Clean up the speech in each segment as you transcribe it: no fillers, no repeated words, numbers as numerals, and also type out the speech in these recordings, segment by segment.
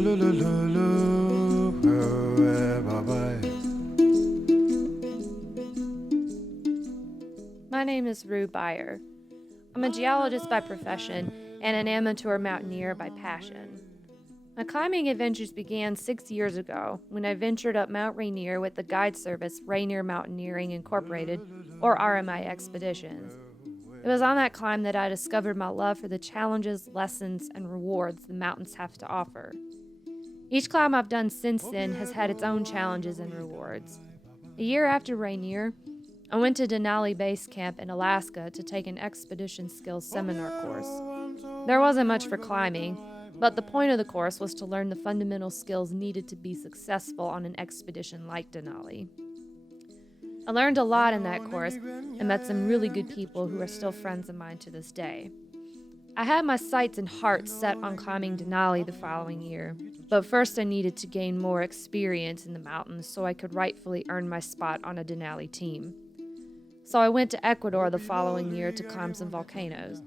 My name is Rue Beyer. I'm a geologist by profession and an amateur mountaineer by passion. My climbing adventures began 6 years ago when I ventured up Mount Rainier with the guide service Rainier Mountaineering Incorporated, or RMI Expeditions. It was on that climb that I discovered my love for the challenges, lessons, and rewards the mountains have to offer. Each climb I've done since then has had its own challenges and rewards. A year after Rainier, I went to Denali Base Camp in Alaska to take an expedition skills seminar course. There wasn't much for climbing, but the point of the course was to learn the fundamental skills needed to be successful on an expedition like Denali. I learned a lot in that course and met some really good people who are still friends of mine to this day. I had my sights and heart set on climbing Denali the following year, but first I needed to gain more experience in the mountains so I could rightfully earn my spot on a Denali team. So I went to Ecuador the following year to climb some volcanoes.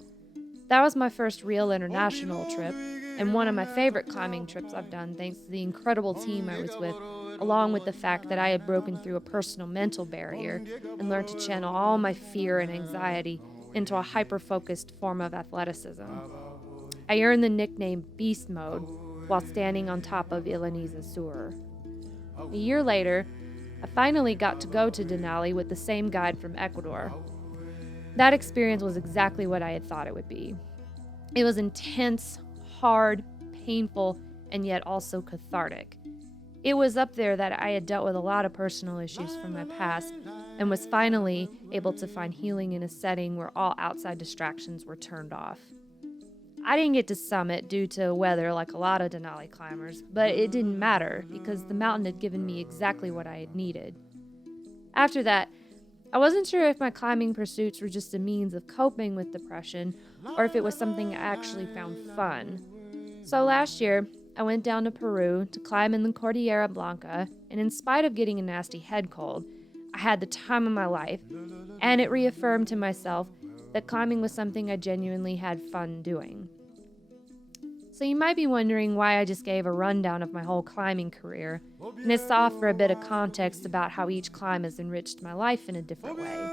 That was my first real international trip, and one of my favorite climbing trips I've done thanks to the incredible team I was with, along with the fact that I had broken through a personal mental barrier and learned to channel all my fear and anxiety into a hyper-focused form of athleticism. I earned the nickname Beast Mode while standing on top of Ilanisa Sur. A year later, I finally got to go to Denali with the same guide from Ecuador. That experience was exactly what I had thought it would be. It was intense, hard, painful, and yet also cathartic. It was up there that I had dealt with a lot of personal issues from my past and was finally able to find healing in a setting where all outside distractions were turned off. I didn't get to summit due to weather like a lot of Denali climbers, but it didn't matter because the mountain had given me exactly what I had needed. After that, I wasn't sure if my climbing pursuits were just a means of coping with depression or if it was something I actually found fun. So last year, I went down to Peru to climb in the Cordillera Blanca, and in spite of getting a nasty head cold, I had the time of my life, and it reaffirmed to myself that climbing was something I genuinely had fun doing. So you might be wondering why I just gave a rundown of my whole climbing career, and it's to offer a bit of context about how each climb has enriched my life in a different way.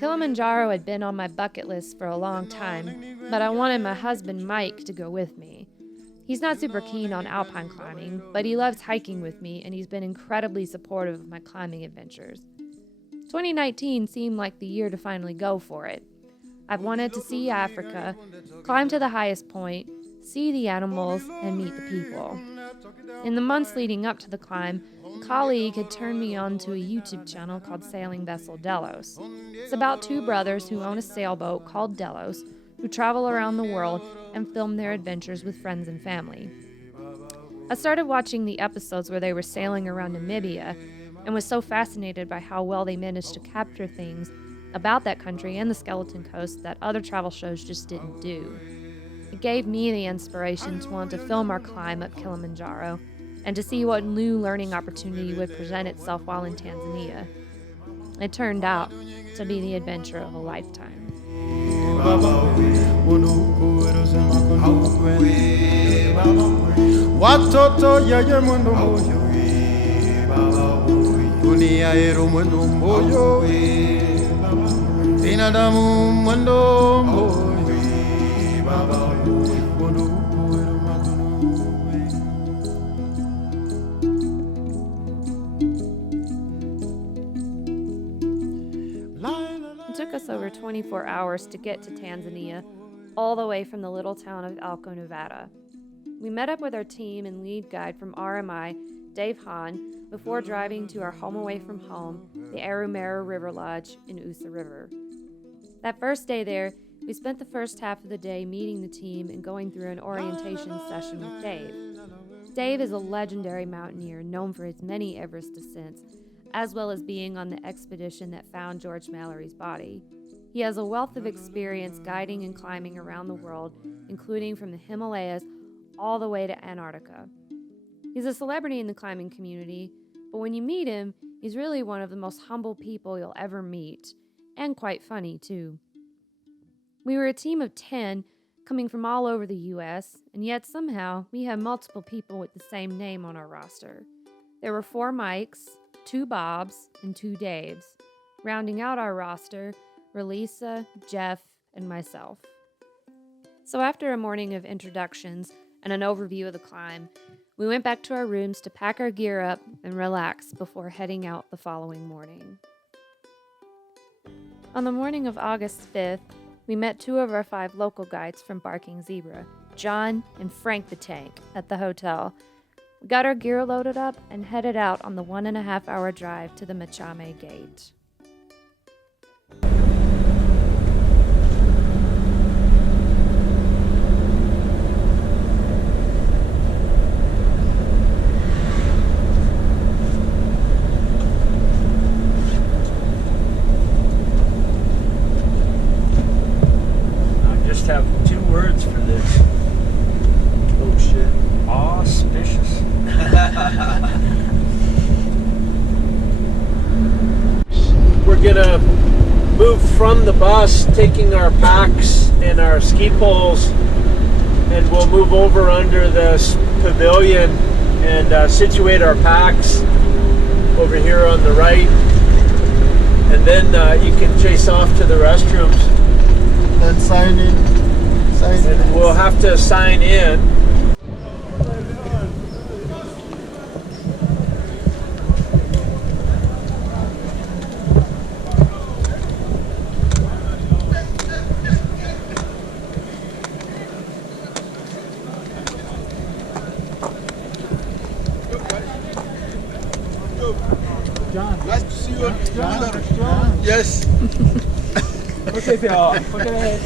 Kilimanjaro had been on my bucket list for a long time, but I wanted my husband Mike to go with me. He's not super keen on alpine climbing, but he loves hiking with me, and he's been incredibly supportive of my climbing adventures. 2019 seemed like the year to finally go for it. I've wanted to see Africa, climb to the highest point, see the animals, and meet the people. In the months leading up to the climb, a colleague had turned me on to a YouTube channel called Sailing Vessel Delos. It's about two brothers who own a sailboat called Delos, who travel around the world and film their adventures with friends and family. I started watching the episodes where they were sailing around Namibia and was so fascinated by how well they managed to capture things about that country and the Skeleton Coast that other travel shows just didn't do. It gave me the inspiration to want to film our climb up Kilimanjaro and to see what new learning opportunity would present itself while in Tanzania. It turned out to be the adventure of a lifetime. Watoto yaye mwendo moyo dunia ero mwendo moyo binadamu mwendo moyo It took us over 24 hours to get to Tanzania, all the way from the little town of Elko, Nevada. We met up with our team and lead guide from RMI, Dave Hahn, before driving to our home away from home, the Arumeru River Lodge in Usa River. That first day there, we spent the first half of the day meeting the team and going through an orientation session with Dave. Dave is a legendary mountaineer known for his many Everest descents, as well as being on the expedition that found George Mallory's body. He has a wealth of experience guiding and climbing around the world, including from the Himalayas all the way to Antarctica. He's a celebrity in the climbing community, but when you meet him, he's really one of the most humble people you'll ever meet, and quite funny too. We were a team of 10 coming from all over the U.S., and yet somehow we have multiple people with the same name on our roster. There were 4 Mikes, 2 Bobs, and 2 Daves. Rounding out our roster were Lisa, Jeff, and myself. So after a morning of introductions and an overview of the climb, we went back to our rooms to pack our gear up and relax before heading out the following morning. On the morning of August 5th, we met 2 of our 5 local guides from Barking Zebra, John and Frank the Tank, at the hotel. We got our gear loaded up and headed out on the 1.5-hour drive to the Machame Gate. Have 2 words for this. Oh shit. Auspicious. We're gonna move from the bus, taking our packs and our ski poles, and we'll move over under this pavilion and situate our packs over here on the right. And then you can chase off to the restrooms. Then sign in. And we'll have to sign in. John. Nice to see you. John. Yes. Okay, Bill. Okay.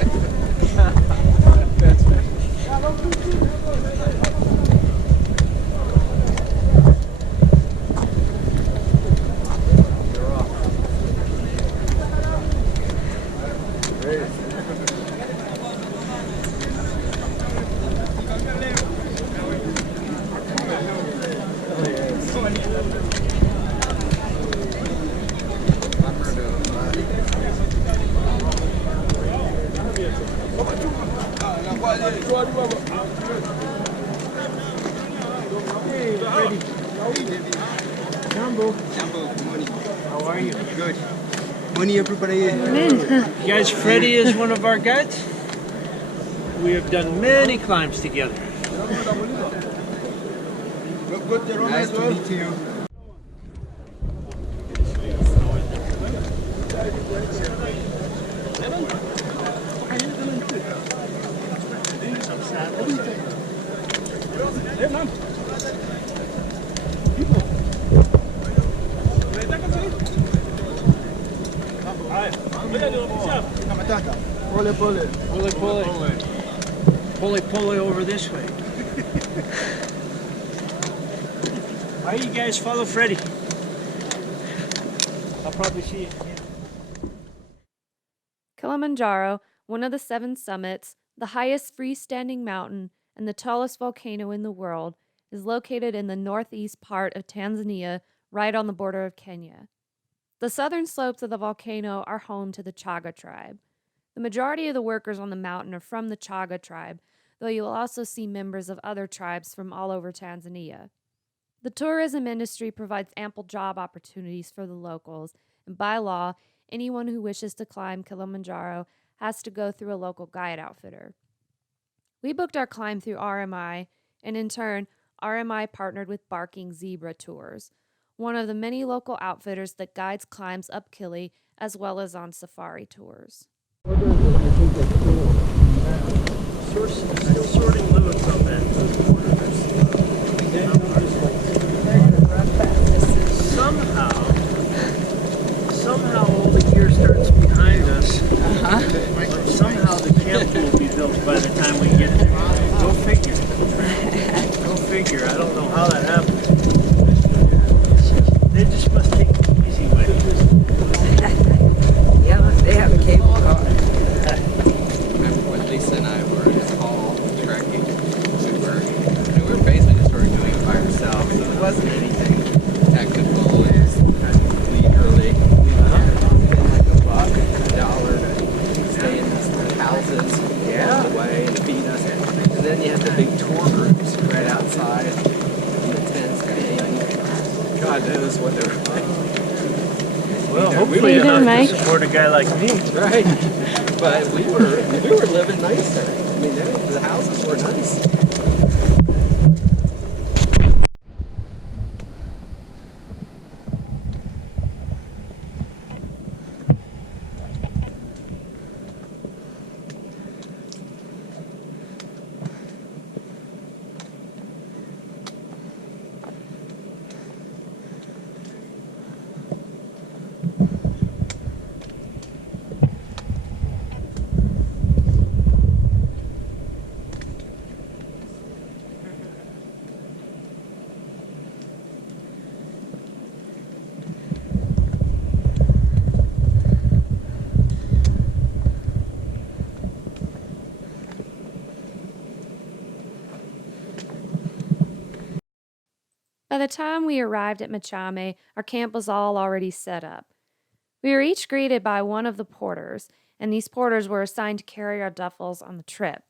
How are you? Good. Morning, everybody. You guys, Freddie is one of our guides. We have done many climbs together. Nice to meet you. Pull over this way. Why you guys follow Freddie? I'll probably see you. Kilimanjaro, one of the 7 summits, the highest freestanding mountain, and the tallest volcano in the world, is located in the northeast part of Tanzania, right on the border of Kenya. The southern slopes of the volcano are home to the Chaga tribe. The majority of the workers on the mountain are from the Chaga tribe, though you'll also see members of other tribes from all over Tanzania. The tourism industry provides ample job opportunities for the locals, and by law, anyone who wishes to climb Kilimanjaro has to go through a local guide outfitter. We booked our climb through RMI, and in turn, RMI partnered with Barking Zebra Tours, one of the many local outfitters that guides climbs up Kili as well as on safari tours. Still sorting loads on that. Somehow all the gear starts behind us. But somehow the camp will be built by the time we get there. Go figure. Go figure. I don't know how that happens. They just must take the easy way. Yeah, they have a cable car. Remember when Lisa and I were in the hall trekking? We were basically just sort of doing it by ourselves. So it wasn't anything technical. It was kind of leave early. $1 to stay in these houses all the way and be outside, in the tents, and God knows what they were like. Well, We hopefully you you doing, have Mike? to support a guy like me. Right. But we were living nicer. I mean, the houses were nice. By the time we arrived at Machame, our camp was all already set up. We were each greeted by one of the porters, and these porters were assigned to carry our duffels on the trip.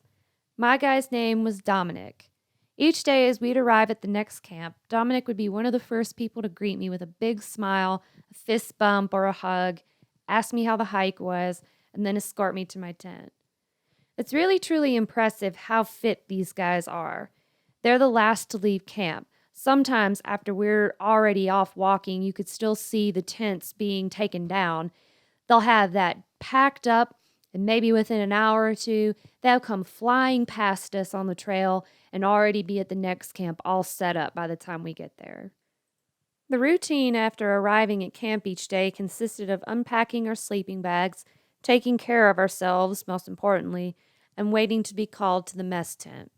My guy's name was Dominic. Each day as we'd arrive at the next camp, Dominic would be one of the first people to greet me with a big smile, a fist bump, or a hug, ask me how the hike was, and then escort me to my tent. It's really truly impressive how fit these guys are. They're the last to leave camp. Sometimes after we're already off walking, you could still see the tents being taken down. They'll have that packed up, and maybe within an hour or two, they'll come flying past us on the trail and already be at the next camp all set up by the time we get there. The routine after arriving at camp each day consisted of unpacking our sleeping bags, taking care of ourselves, most importantly, and waiting to be called to the mess tent.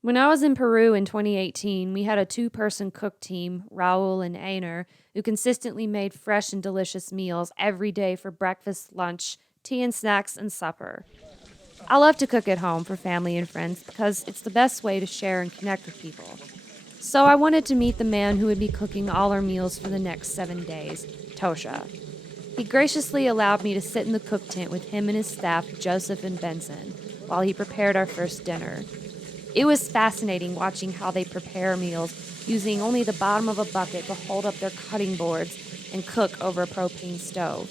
When I was in Peru in 2018, we had a 2-person cook team, Raul and Ainer, who consistently made fresh and delicious meals every day for breakfast, lunch, tea and snacks, and supper. I love to cook at home for family and friends because it's the best way to share and connect with people. So I wanted to meet the man who would be cooking all our meals for the next 7 days, Tosha. He graciously allowed me to sit in the cook tent with him and his staff, Joseph and Benson, while he prepared our first dinner. It was fascinating watching how they prepare meals using only the bottom of a bucket to hold up their cutting boards and cook over a propane stove.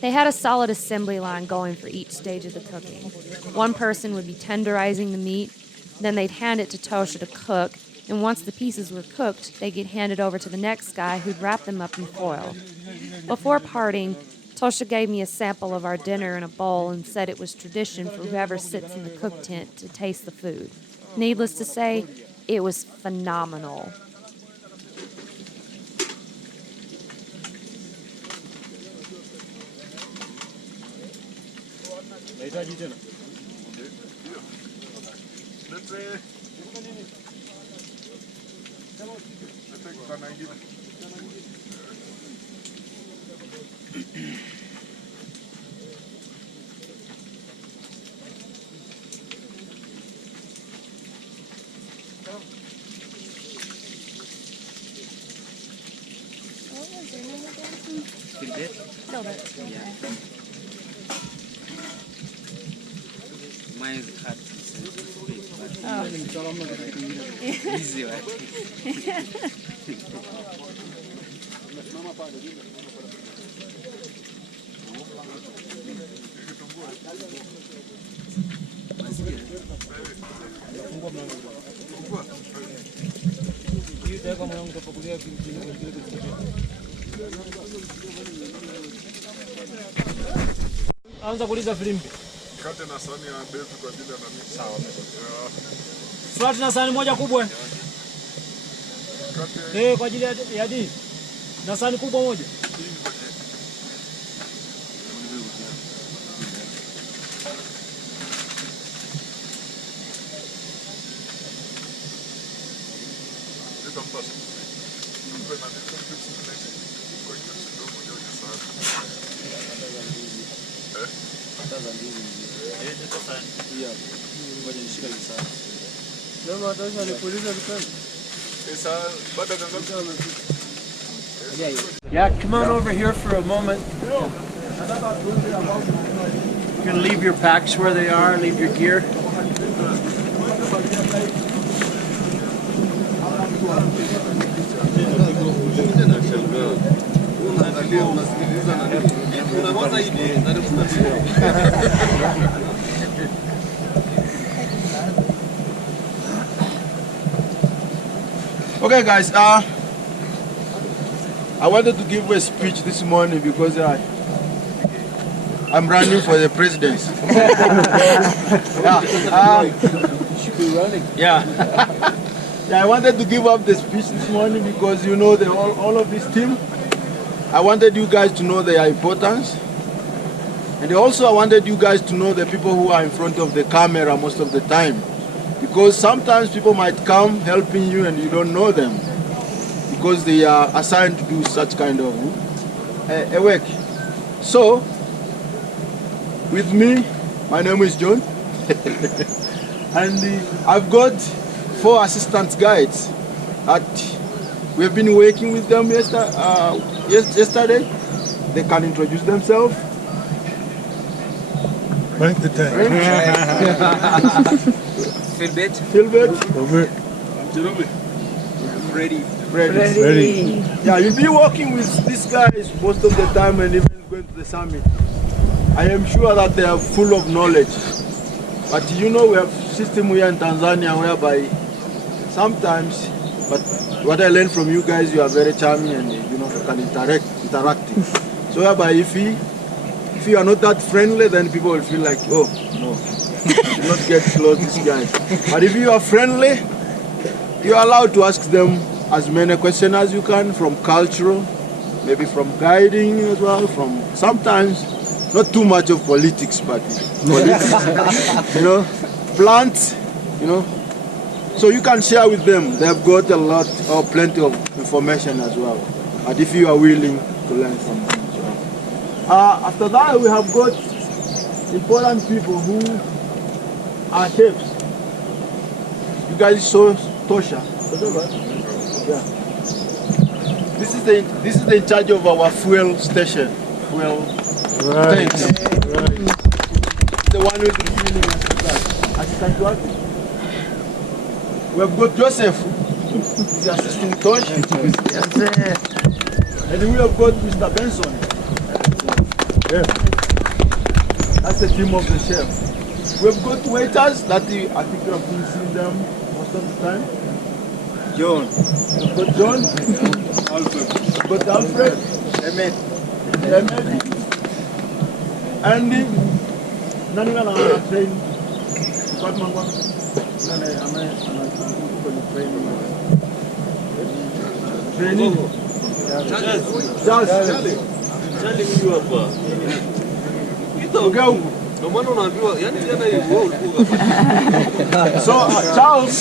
They had a solid assembly line going for each stage of the cooking. One person would be tenderizing the meat, then they'd hand it to Tosha to cook, and once the pieces were cooked, they'd get handed over to the next guy who'd wrap them up in foil. Before parting, Tosha gave me a sample of our dinner in a bowl and said it was tradition for whoever sits in the cook tent to taste the food. Needless to say, it was phenomenal. Mine is hard to speak, but easy, right? Anza kuuliza filimbi. Kate na sahani ya beef kwa ajili ya nani? Sawa. Flat na sahani moja kubwa. Kate Kwa ajili ya D. Na sahani kubwa moja. Yeah, come on over here for a moment. You're gonna leave your packs where they are, leave your gear. Okay, guys. I wanted to give a speech this morning because I'm running for the presidency. You should be running. Yeah. Yeah, I wanted to give up the speech this morning because you know all of this team. I wanted you guys to know their importance. And also I wanted you guys to know the people who are in front of the camera most of the time. Because sometimes people might come helping you and you don't know them. Because they are assigned to do such kind of work. So, with me, my name is John. And I've got 4 assistant guides that we've been working with them yesterday. They can introduce themselves. Bank the time. Philbert. Ready. Yeah, you'll be working with these guys most of the time and even going to the summit. I am sure that they are full of knowledge. But you know, we have system here in Tanzania whereby sometimes, but what I learned from you guys, you are very charming and you know you can interacting. So whereby if you are not that friendly, then people will feel like, oh no, you should not get close to these guys. But if you are friendly, you are allowed to ask them as many questions as you can, from cultural, maybe from guiding as well, from sometimes not too much of politics, but politics, you know, plants, you know. So you can share with them. They have got a lot or plenty of information as well. But if you are willing to learn from them as well. After that, we have got important people who are chefs. You guys saw Tosha. Yeah. This is the in charge of our fuel station. Fuel tanks. Right. The one who is refilling assistant to us. We have got Joseph. He's assisting Tosh. And we have got Mr. Benson. Yeah. That's the team of the chef. We have got waiters that I think you have been seeing them most of the time. John. We've got John. Alfred. We've got Alfred. Emmett. Andy. Nani na train. Department 1. Training. So Charles,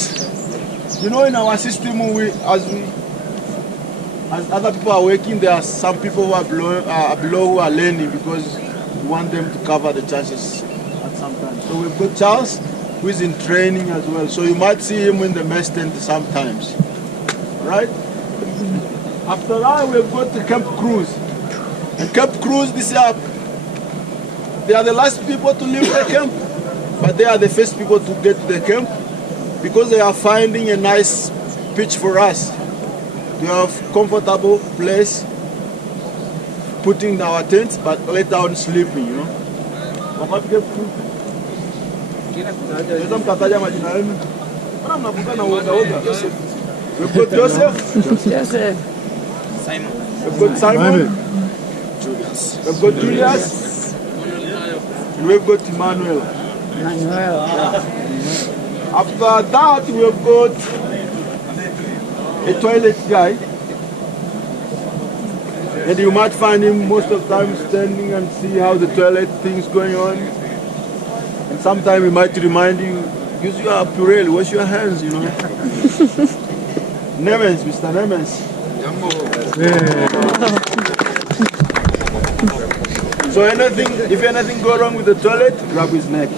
you know, in our system, as other people are working, there are some people who are below who are learning because we want them to cover the chances at some time. So we've got Charles, who is in training as well. So you might see him in the mess tent sometimes, right? After that, we've got the camp crews. And camp crews, they are the last people to leave the camp, but they are the first people to get to the camp because they are finding a nice pitch for us to have comfortable place, putting our tents, but later on sleeping, you know. We've got Joseph. Simon. We've got Simon. We've got Julius. And we've got Emmanuel. After that, we've got a toilet guy. And you might find him most of the time standing and see how the toilet thing's going on. And sometimes he might remind you, use your puree, wash your hands, you know. Nemens, Mr. Nemens. So if anything go wrong with the toilet, grab his neck.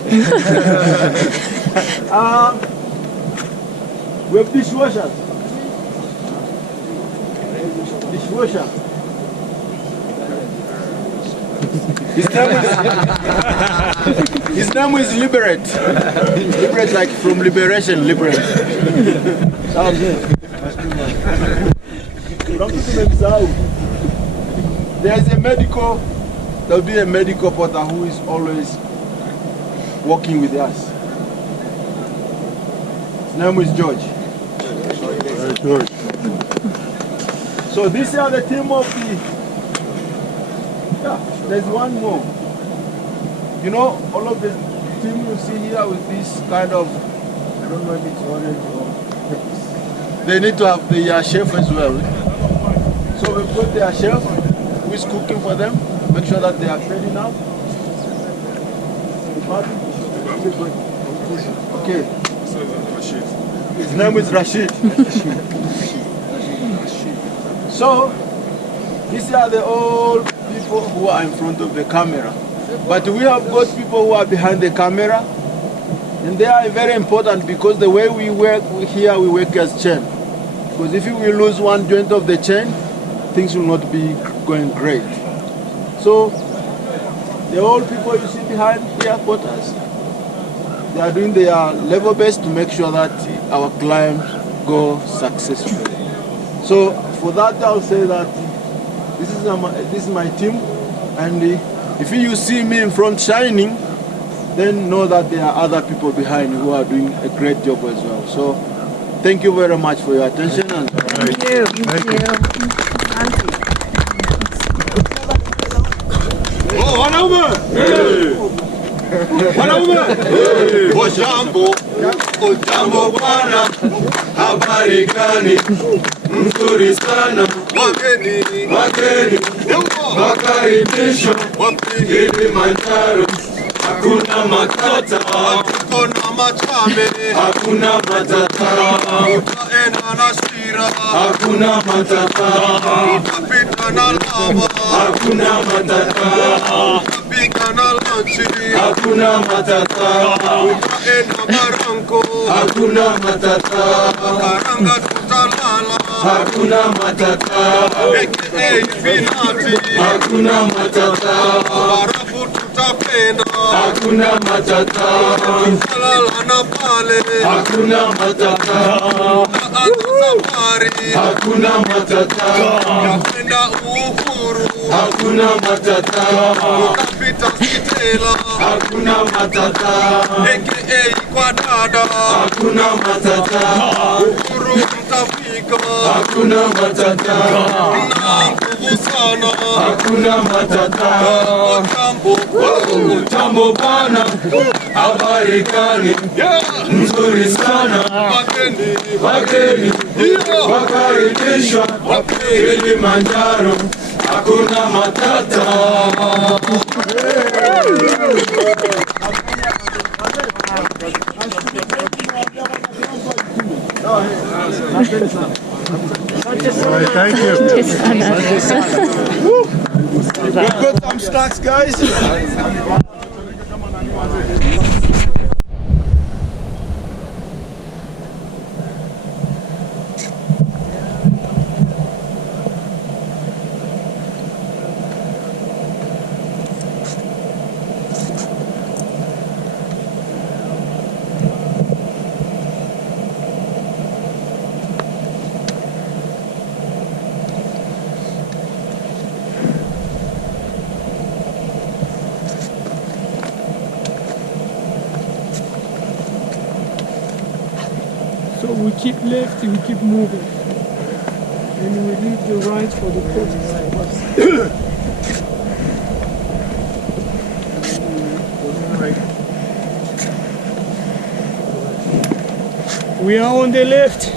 We have dishwashers. Dishwasher. His name is Liberate. Liberate, like from liberation, liberate. There's a medical there'll be a medical porter who is always working with us. His name is George. George. So these are the team of the... Yeah, there's one more. You know, all of the team you see here with this kind of... I don't know if it's orange or... They need to have the chef as well. So we put their chef who is cooking for them. Make sure that they are fed enough. Okay. His name is Rashid. So, these are the old people who are in front of the camera. But we have got people who are behind the camera. And they are very important because the way we work here, we work as chain. Because if we lose one joint of the chain, things will not be going great. So, the old people you see behind here, quarters, they are doing their level best to make sure that our clients go successfully. So, for that, I'll say that this is my team, and if you see me in front shining, then know that there are other people behind who are doing a great job as well. So, thank you very much for your attention. And Thank you. Thank you. oh, wanaume! Wanaume! Ujambo bwana, habari gani? Mzuri sana. Wageni, makaribisho. Kilimanjaro, hakuna matata. Hakuna machame, hakuna matata. Utaenda na shira, hakuna matata. Utapita na lava, hakuna matata. Utapika na lanchi, hakuna matata. Utaenda Baranko, hakuna matata. Karanga tutalala, hakuna matata. AKA Finati, hakuna matata. Barafu tutapenda, hakuna matata. Tutalala na pale, hakuna matata. Naanza safari, hakuna matata. Napenda uhuru, hakuna matata. Utapita Stella, hakuna matata. AKA kwa dada, hakuna matata. Uhuru mtafika, hakuna matata. Na nguvu sana, hakuna matata. Ujambo bana, habari gani? Nzuri sana. Wageni, wakaribishwa. Kilimanjaro, hakuna matata. Right, thank you. We've got some snacks, guys. So we keep left, we keep moving. And we leave the right for the porters. We are on the left.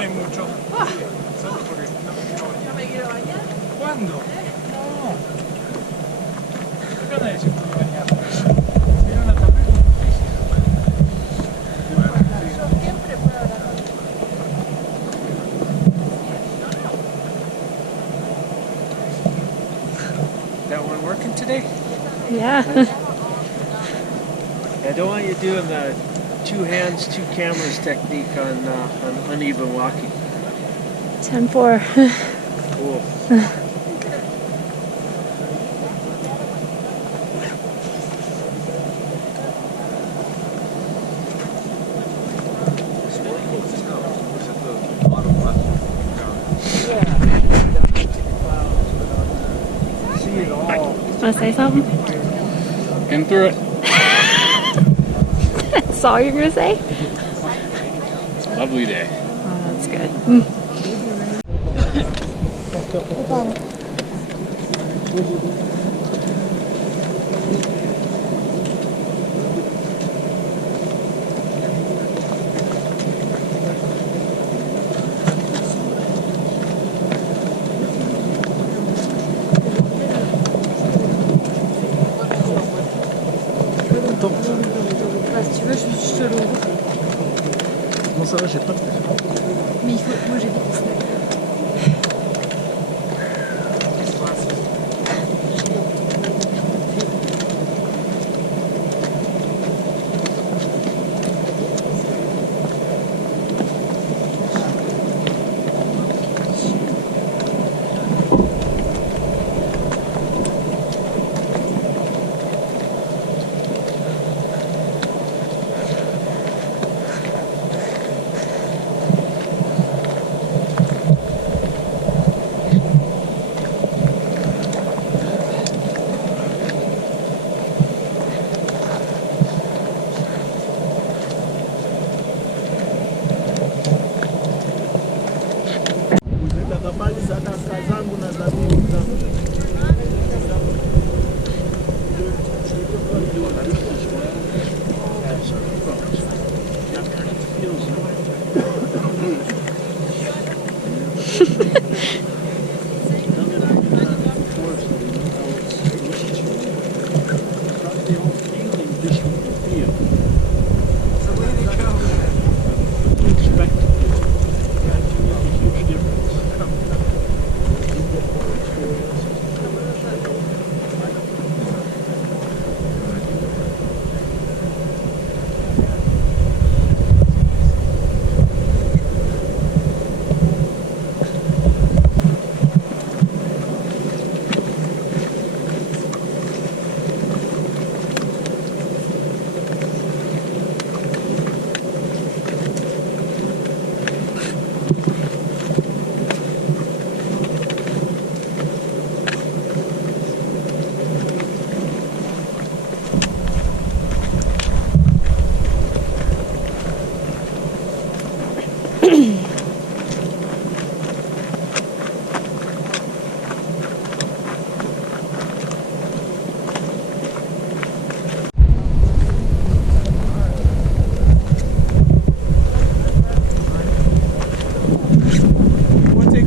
hay mucho. ¿Cuándo? No. ¿Qué nadie se puede bañar? Sería una tormenta. That one working today? Yeah. I don't want you doing the 2 hands, 2 cameras technique on uneven walking. 10-4. Cool. See it all. Want to say something? In through it. That's all you're gonna say? Lovely day. Oh, that's good. Si tu veux, je te l'ouvre. Non, ça va, j'ai pas de téléphone. Mais il faut. Moi, j'ai des snacks.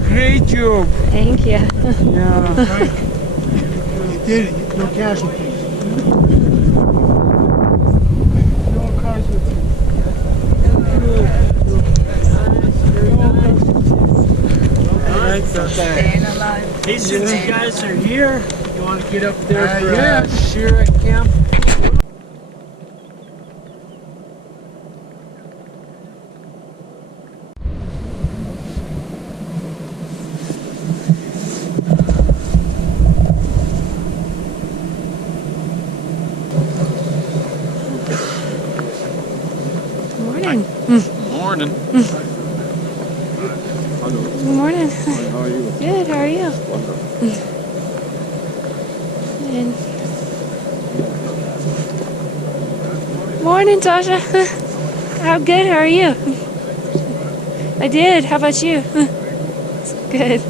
Great job. Thank you. Yeah. You did it. No casualties. No casualties. Staying alive. Hey, since you guys are here, you want to get up there for yeah. a shear at camp? Morning. Morning. Good morning. How are you? Good, how are you? And morning, Tasha. How good, how are you? I did, how about you? It's good.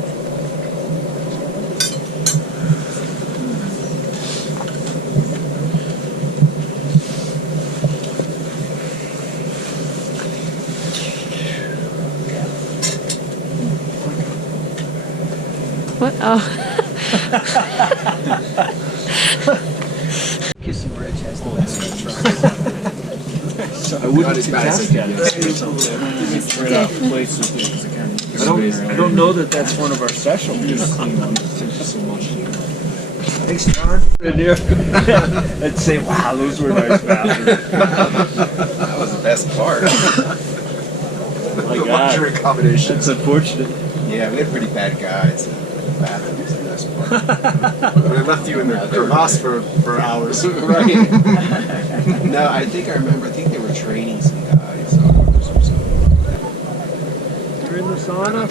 What? Oh. Kissing Bridge has the best I wouldn't suggest it. I don't know that that's one of our specialties. Thanks, John. I'd say, wow, those were nice bathrooms. That was the best part. My God. Accommodation. It's unfortunate. Yeah, we had pretty bad guys. The bathroom was the best part. They left you in the crevasse for hours. Right. No, I think I remember. I think they were training some guys. You're in the sauna?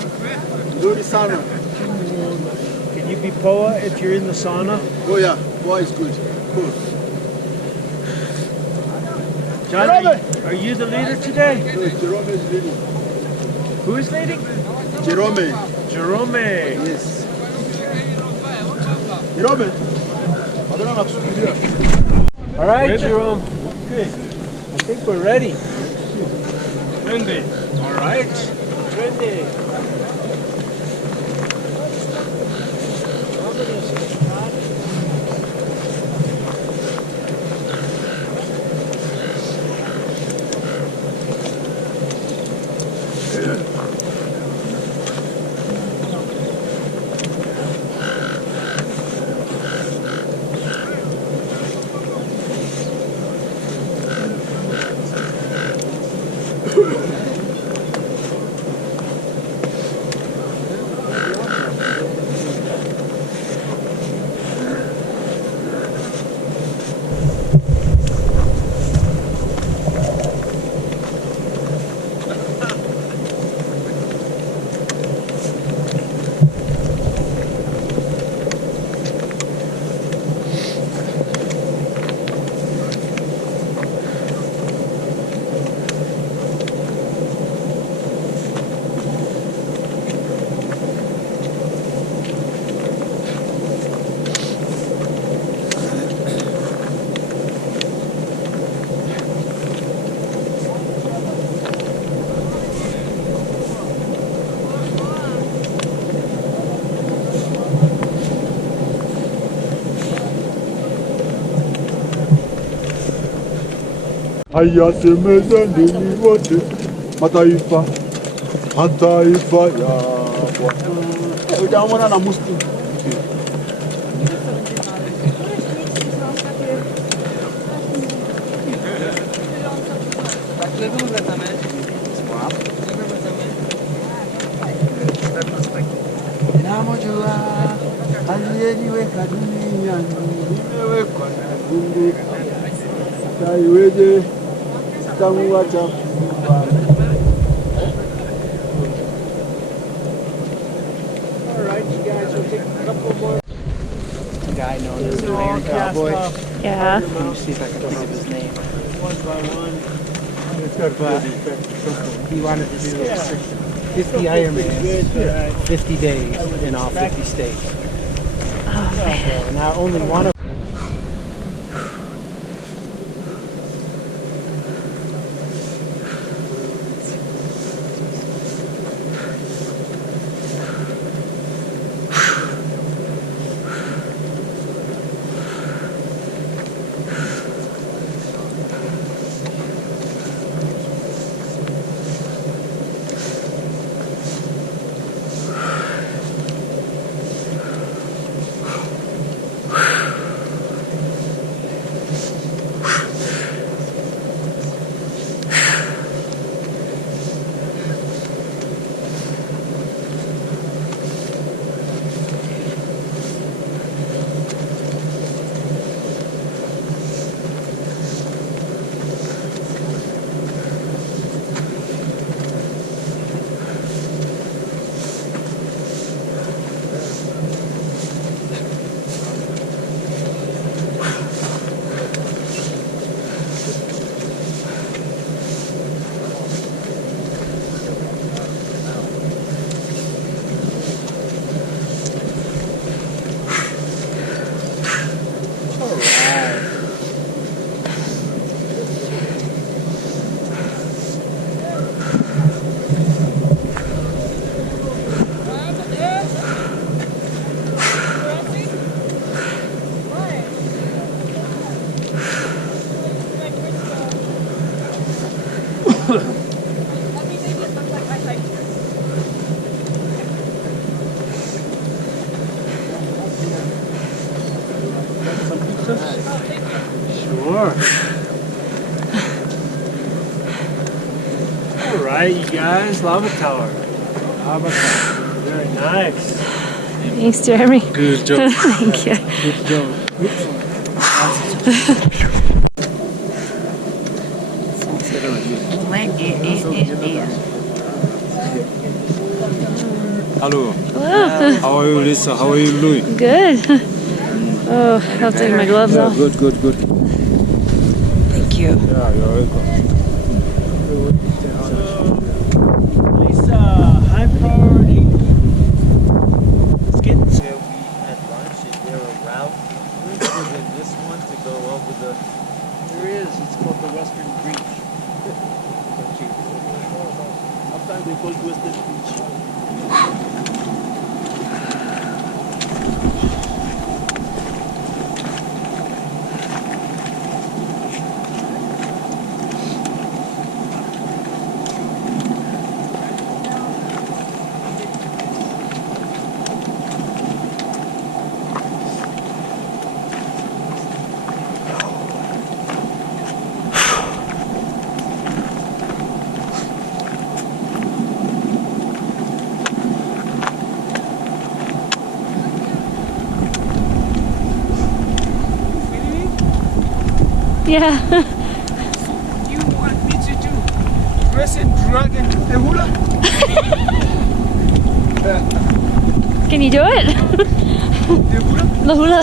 Do the sauna. Can you be POA if you're in the sauna? Oh yeah, boy is good. Cool. John, are you the leader today? No, Jerome is leading. Who is leading? Jerome. Jerome. Yes. Jerome. All right, Jerome. Good. I think we're ready. All right. Trendy. Haya semezeni wote mataifa mataifa ya Bwana. Ujamwona na Muslim. Ninamjua aliyeniweka duniani nimewekwa na Mungu. Taiweje tamuacha Mungu. guy known as the Iron Cowboy. Yeah. Let me see if I can think of his name. One by one. He wanted to do 50 Ironmans, 50 days in all 50 states. Oh, man. Now only one of Alright, you guys, lava tower. Very nice. Thanks, Jeremy. Good job. Thank you. Good job. Hello. Hello. How are you, Lisa? How are you, Louis? Good. Oh, I'll take my gloves off. Good. Thank you. Yeah, you're welcome. Lisa, high priority. Let's get to where we had lunch. Is there a route other than this one to go over the... There is. It's called the Western Breach. Sometimes they call it Western Beach. Yeah. You want me to do dressing dragon the hula? Can you do it? The hula? The hula.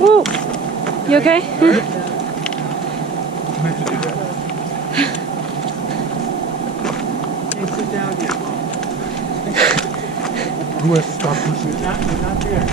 Woo. You okay? Sit down here. Who has stopped pushing? You're not there.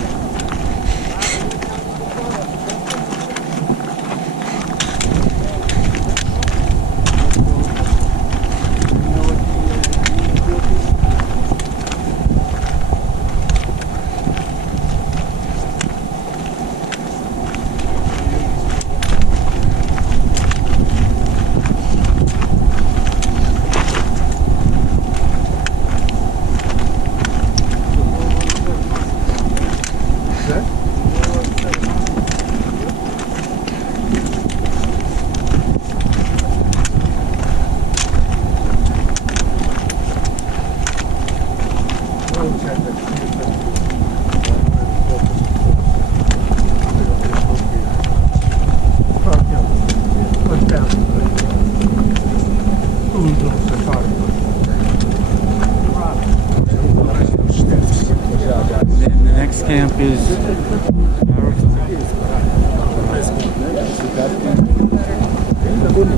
The next camp is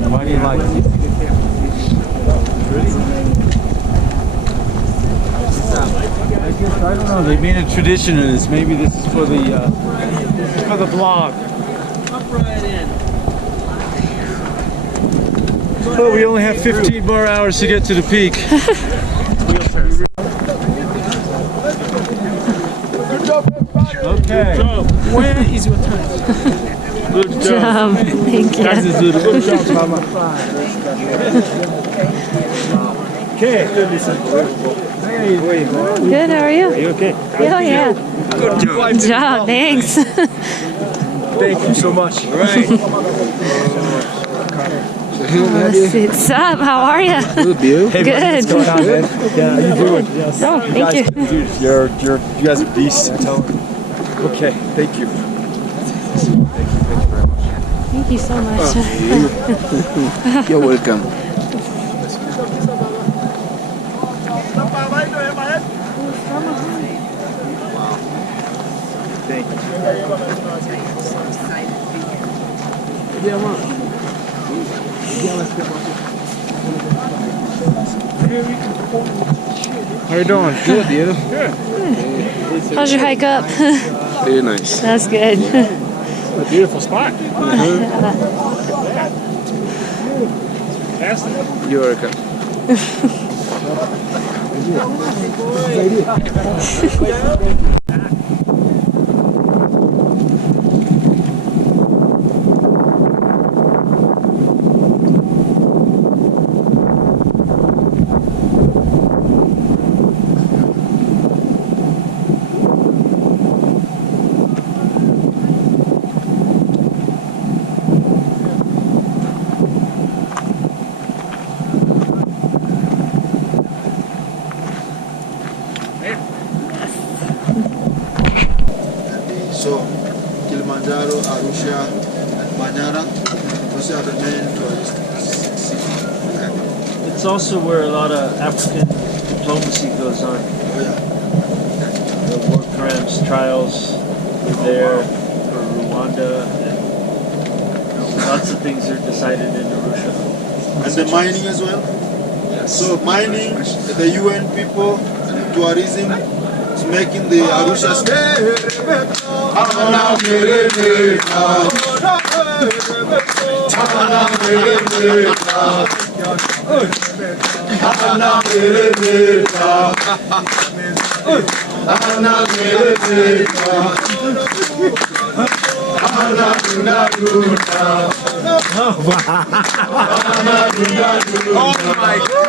why do you like it? I don't know, they made a tradition of this. Maybe this is for the blog. Up right in. But we only have 15 more hours to get to the peak. Okay. Where is your turn? Good job. Thank you. Good job, Mama. Okay. Good, how are you? Are you okay? Yeah, yeah. Good job, thanks. Thank you so much. All right. What's up? How are you? Good. Good. Yeah, you doing? Yes. Oh, thank you. Dude, you guys are beasts. Okay, thank you. Thank you so much. You're welcome. How you doing? Good, dude. How's your hike up? Very nice. That's good. A beautiful spot. You're welcome. So, Kilimanjaro, Arusha, and Manyara, those are the main tourist cities. It's also where a lot of African diplomacy goes on. Oh yeah. The war crimes trials are there for Rwanda, and lots of things are decided in Arusha. And the mining as well? Yes. So mining, the UN people, and tourism is making the Arusha Oh my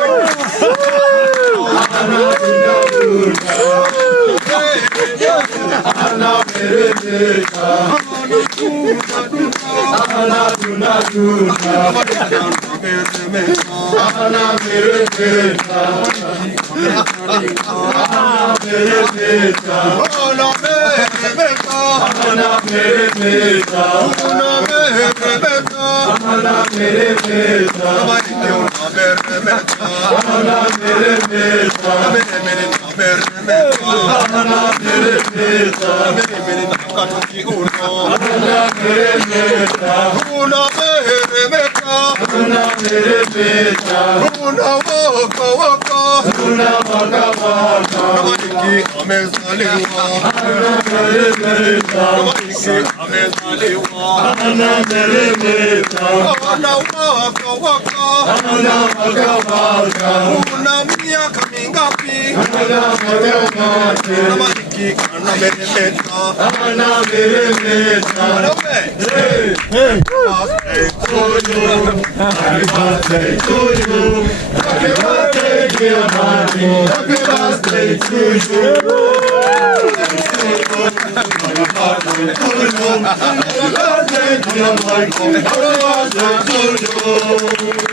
Happy birthday to you. Happy birthday, dear Marty. Happy birthday to you. Happy birthday to you. Happy birthday, dear Marty. Happy birthday to you.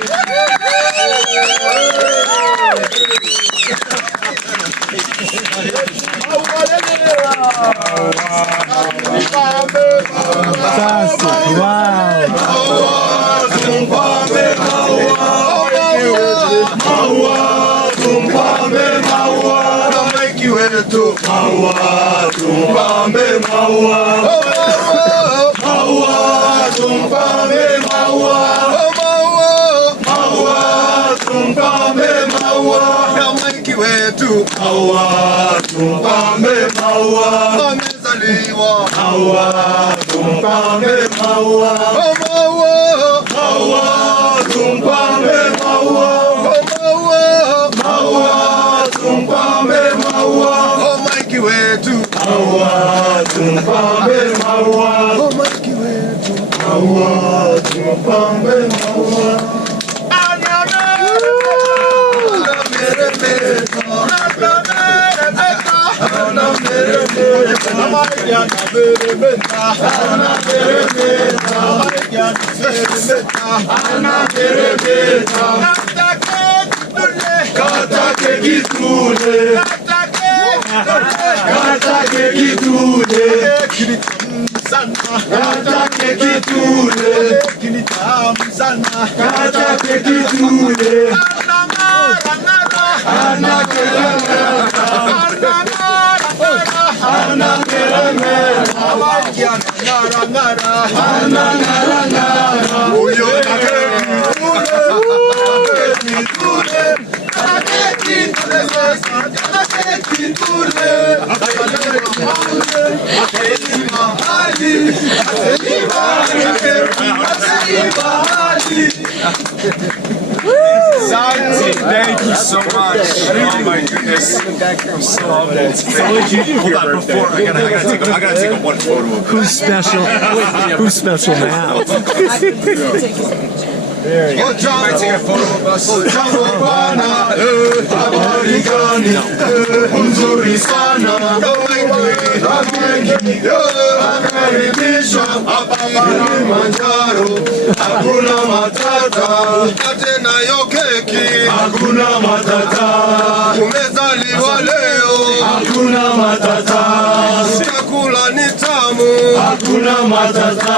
Oh my goodness. I'm so humbled. Hold on, before I gotta take one photo of Who's special? Who's special now? There you go. Can I take a photo of us? Hakuna matata, mkate nayo keki, hakuna matata, umezaliwa leo, hakuna matata, chakula ni tamu, hakuna matata,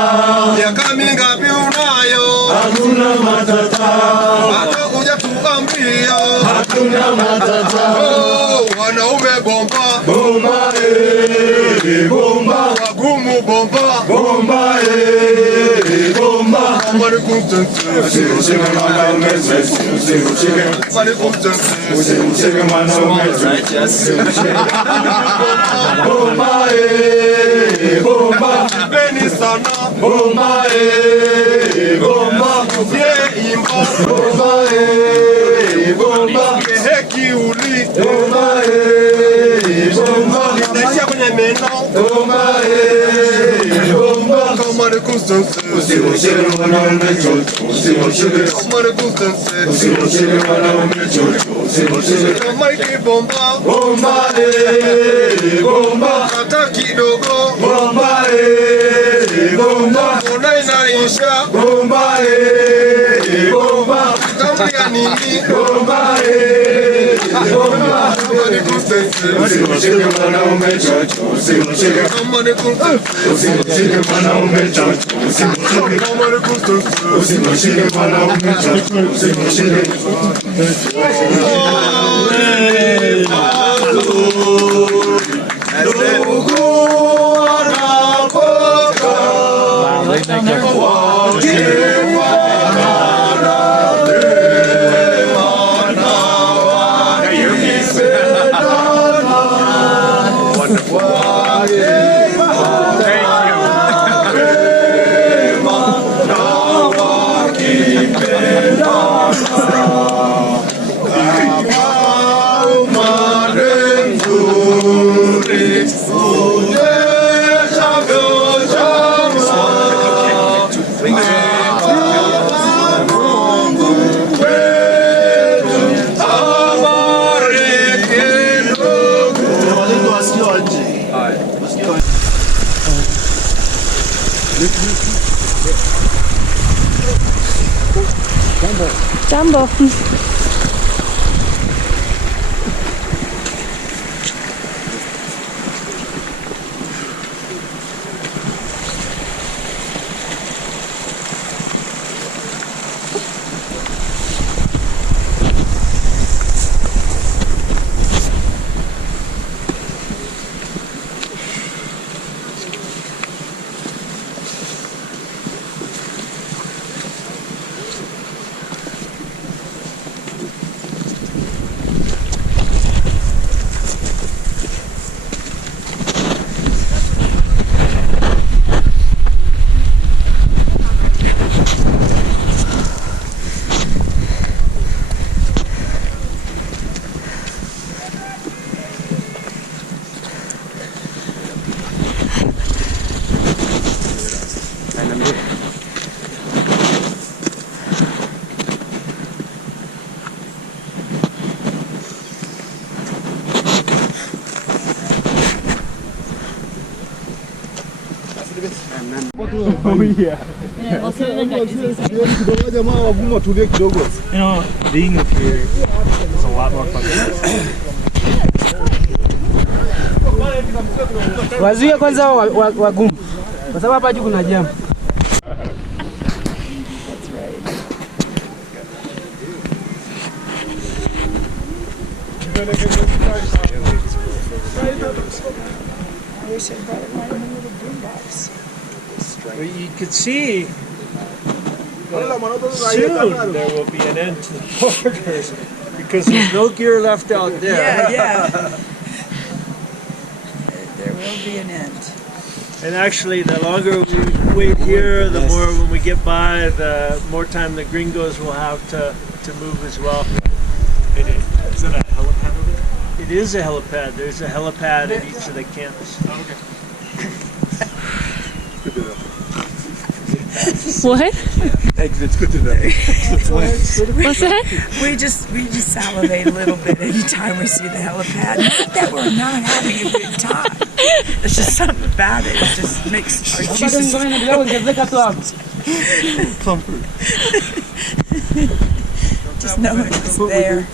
miaka mingapi unayo, hakuna matata, hata hujatuambia, hakuna matata, oh, wanaume bomba, bomba bomba, wagumu bomba, bomba bomba, somebody come to bomba, bomba, bomba, kata kidogo, bomba, bomba, unainaisha, bomba, bomba, tambia nini, bomba, bomba, Jambo. Oh yeah. You know, being up here is a lot more fun. Wazuia kwanza wagumu. Kwa sababu hapa juu kuna jam. Well, you could see soon there will be an end to the borders because there's no gear left out there. Yeah. There will be an end. And actually, the longer we wait here, the more when we get by, the more time the gringos will have to move as well. It's is a helipad. There's a helipad at each of the camps. What? It's good to know. What's that? We just salivate a little bit anytime we see the helipad. Not that we're not having a good time. It's just something about it. It just makes our juices just knowing it's there.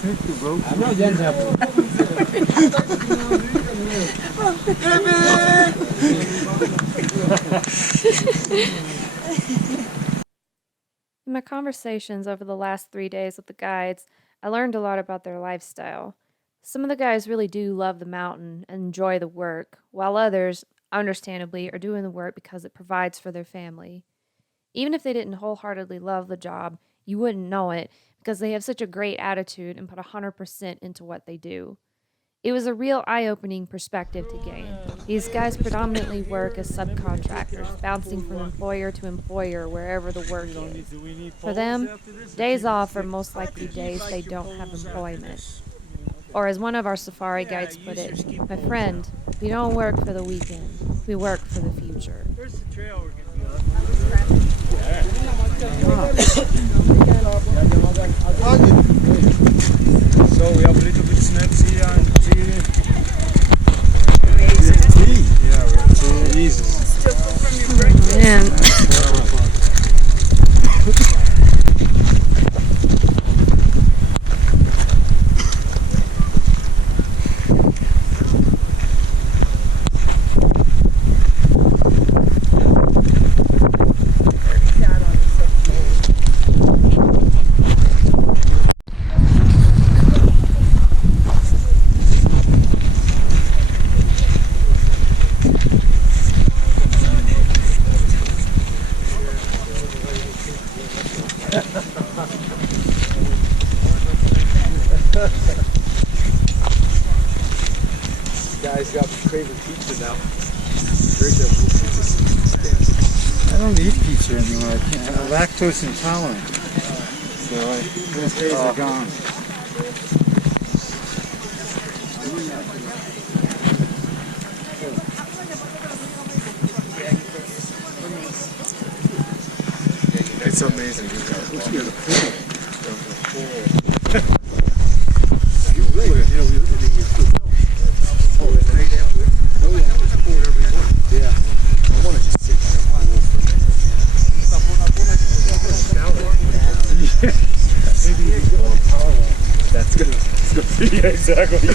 In my conversations over the last 3 days with the guides, I learned a lot about their lifestyle. Some of the guys really do love the mountain and enjoy the work, while others, understandably, are doing the work because it provides for their family. Even if they didn't wholeheartedly love the job, you wouldn't know it because they have such a great attitude and put 100% into what they do. It was a real eye-opening perspective to gain. These guys predominantly work as subcontractors, bouncing from employer to employer wherever the work is. For them, days off are most likely days they don't have employment. Or as one of our safari guides put it, my friend, we don't work for the weekend, we work for the future. Where's the trail we're going to be on? So we have a little bit snacks here and tea. Yeah, we have tea. Jesus. Man. Guy's got my favorite pizza now. I don't eat pizza anymore. I'm lactose intolerant. So those days are gone. It's amazing. Yeah. I want to just sit That's good. Yeah, exactly.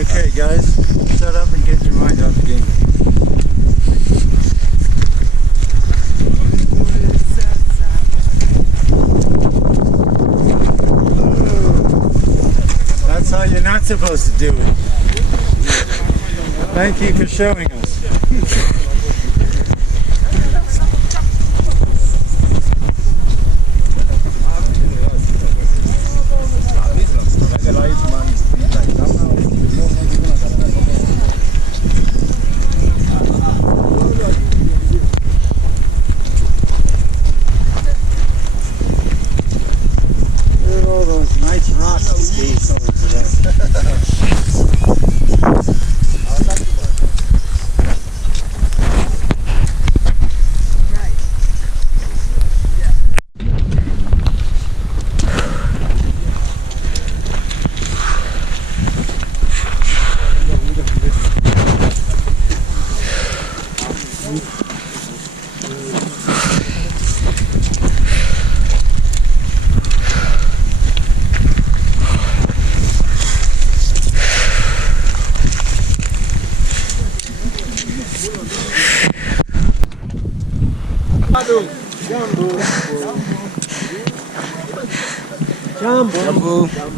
Okay, guys, shut up and get your mind off the game. That's how you're not supposed to do it. Thank you for showing us.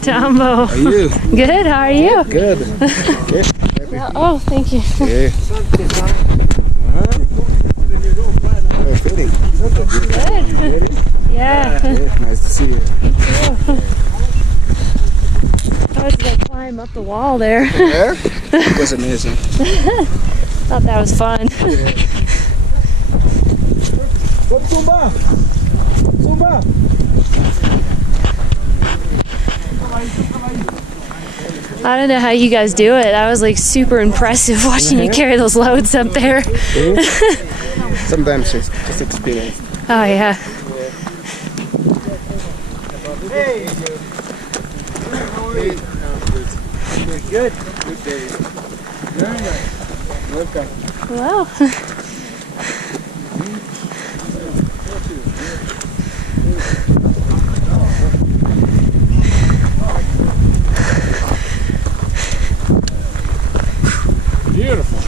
Jumbo. How are you? Good, how are you? Good. Okay. Oh, thank you. Okay. Fitting. Good. Yeah. Nice to see you. I was going to climb up the wall there. There? It was amazing. Thought that was fun. Zumba! Zumba! I don't know how you guys do it. That was like super impressive watching you carry those loads up there. Sometimes it's just experience. Oh, yeah. Hey! Good. Good day. Very nice. Welcome. Well. Beautiful.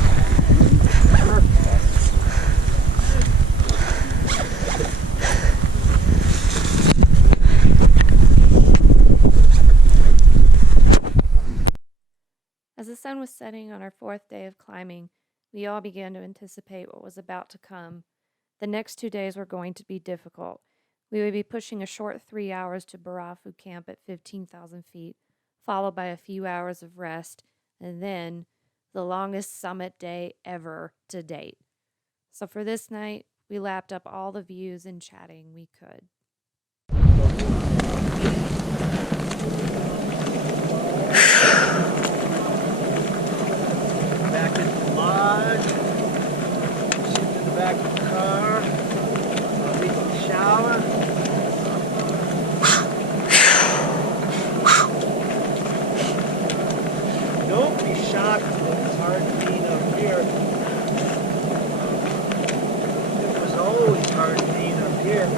As the sun was setting on our fourth day of climbing, we all began to anticipate what was about to come. The next 2 days were going to be difficult. We would be pushing a short 3 hours to Barafu camp at 15,000 feet, followed by a few hours of rest, and then the longest summit day ever to date. So for this night, we lapped up all the views and chatting we could. Back in the lodge. Sit in the back of the car. Take a shower. Don't be shocked that it's hard being up here. It was always hard being up here.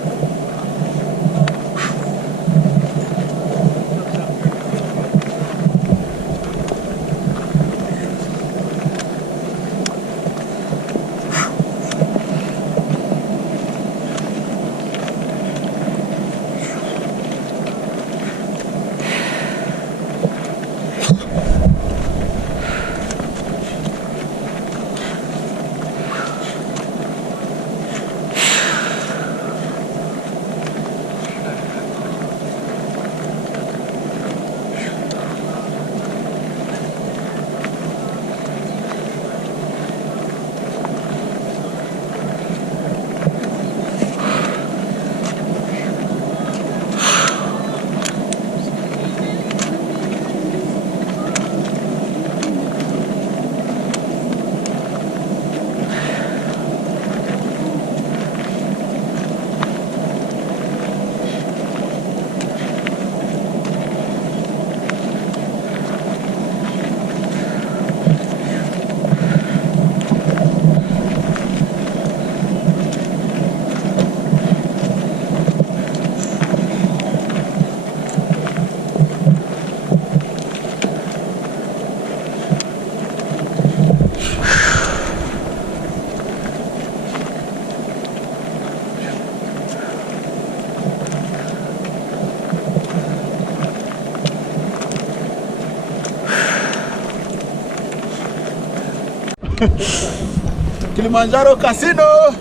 Kilimanjaro Casino,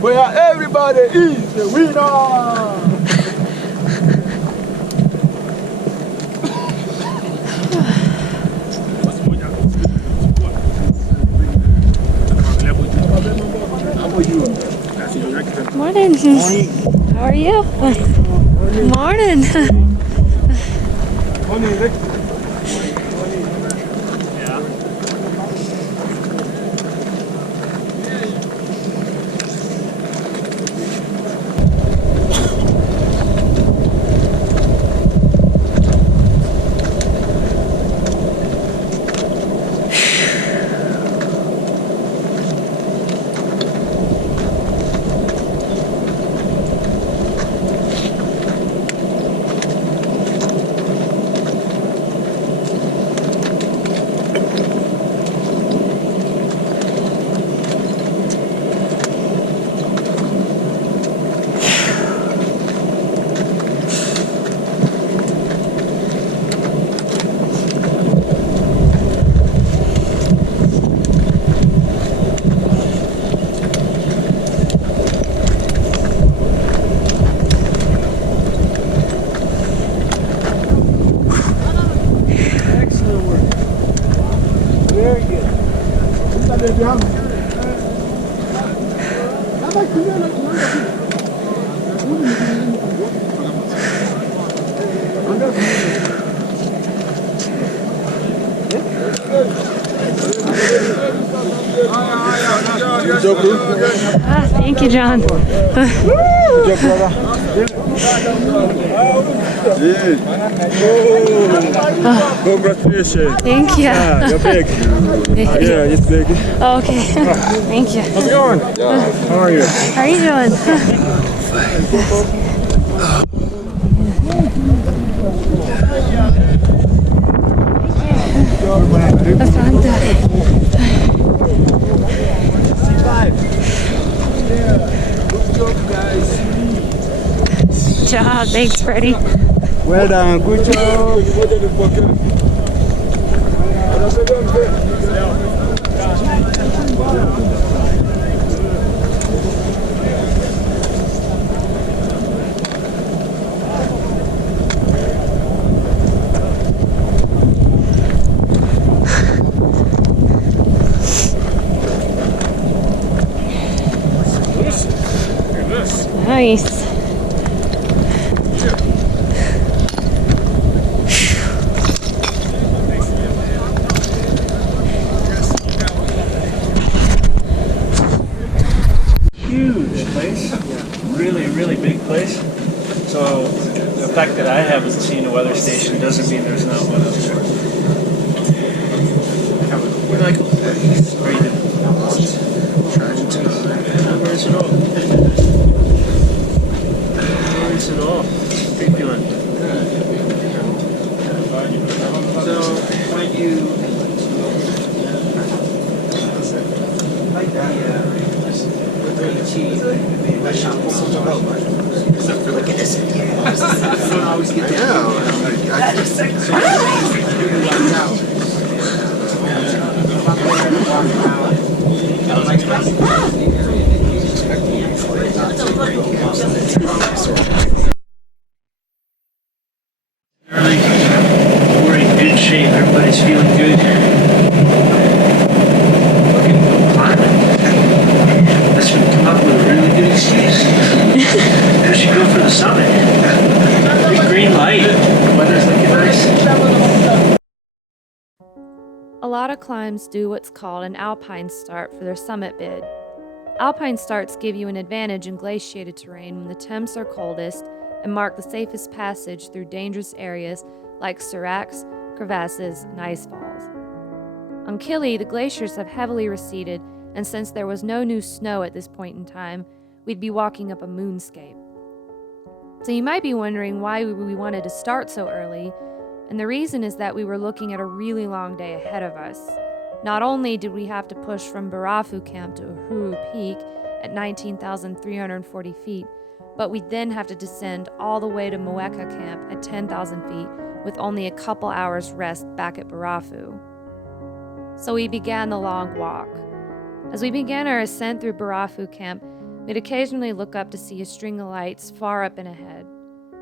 where everybody is a winner. Morning. How are you? Morning. job, bro. Thank you, John. Good job, brother. Congratulations. Thank you. You're big. Yeah, it's big. Okay. Thank you. How's it going? How are you? How are you doing? Good job. Thanks, Freddie. Well done. Good job. Nice. Huge place, really, really big place. So the fact that I haven't seen a weather station doesn't mean there's not one up there. We're like, where's it all? Where's it all? How you feeling? So when you early, we're in good shape, everybody's feeling good. Looking to go climbing. Unless we come up with a really good excuse. We should go for the summit. Big green light. The weather's looking nice. A lot of climbs do what's called an alpine start for their summit bid. Alpine starts give you an advantage in glaciated terrain when the temps are coldest and mark the safest passage through dangerous areas like seracs, crevasses, and ice falls. On Kili, the glaciers have heavily receded, and since there was no new snow at this point in time, we'd be walking up a moonscape. So you might be wondering why we wanted to start so early, and the reason is that we were looking at a really long day ahead of us. Not only did we have to push from Barafu Camp to Uhuru Peak at 19,340 feet, but we'd then have to descend all the way to Moeka Camp at 10,000 feet with only a couple hours rest back at Barafu. So we began the long walk. As we began our ascent through Barafu Camp, we'd occasionally look up to see a string of lights far up and ahead.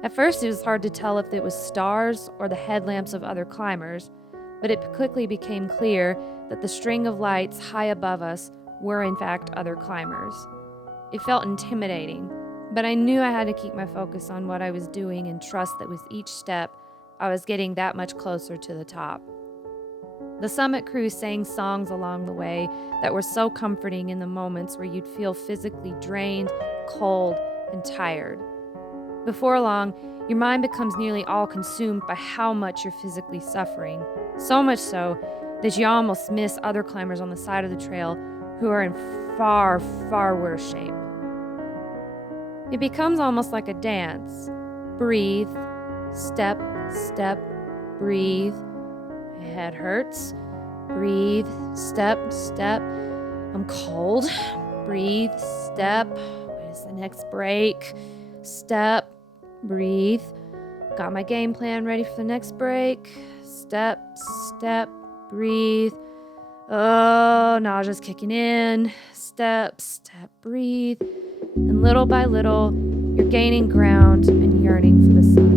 At first it was hard to tell if it was stars or the headlamps of other climbers, but it quickly became clear that the string of lights high above us were in fact other climbers. It felt intimidating, but I knew I had to keep my focus on what I was doing and trust that with each step, I was getting that much closer to the top. The summit crew sang songs along the way that were so comforting in the moments where you'd feel physically drained, cold, and tired. Before long, your mind becomes nearly all consumed by how much you're physically suffering, so much so that you almost miss other climbers on the side of the trail who are in far, far worse shape. It becomes almost like a dance. Breathe, step, step, breathe. My head hurts. Breathe, step, step. I'm cold. Breathe, step. Where's the next break? Step, breathe. Got my game plan ready for the next break. Step, step, breathe. Oh, nausea's kicking in. Step, step, breathe. And little by little, you're gaining ground and yearning for the sun.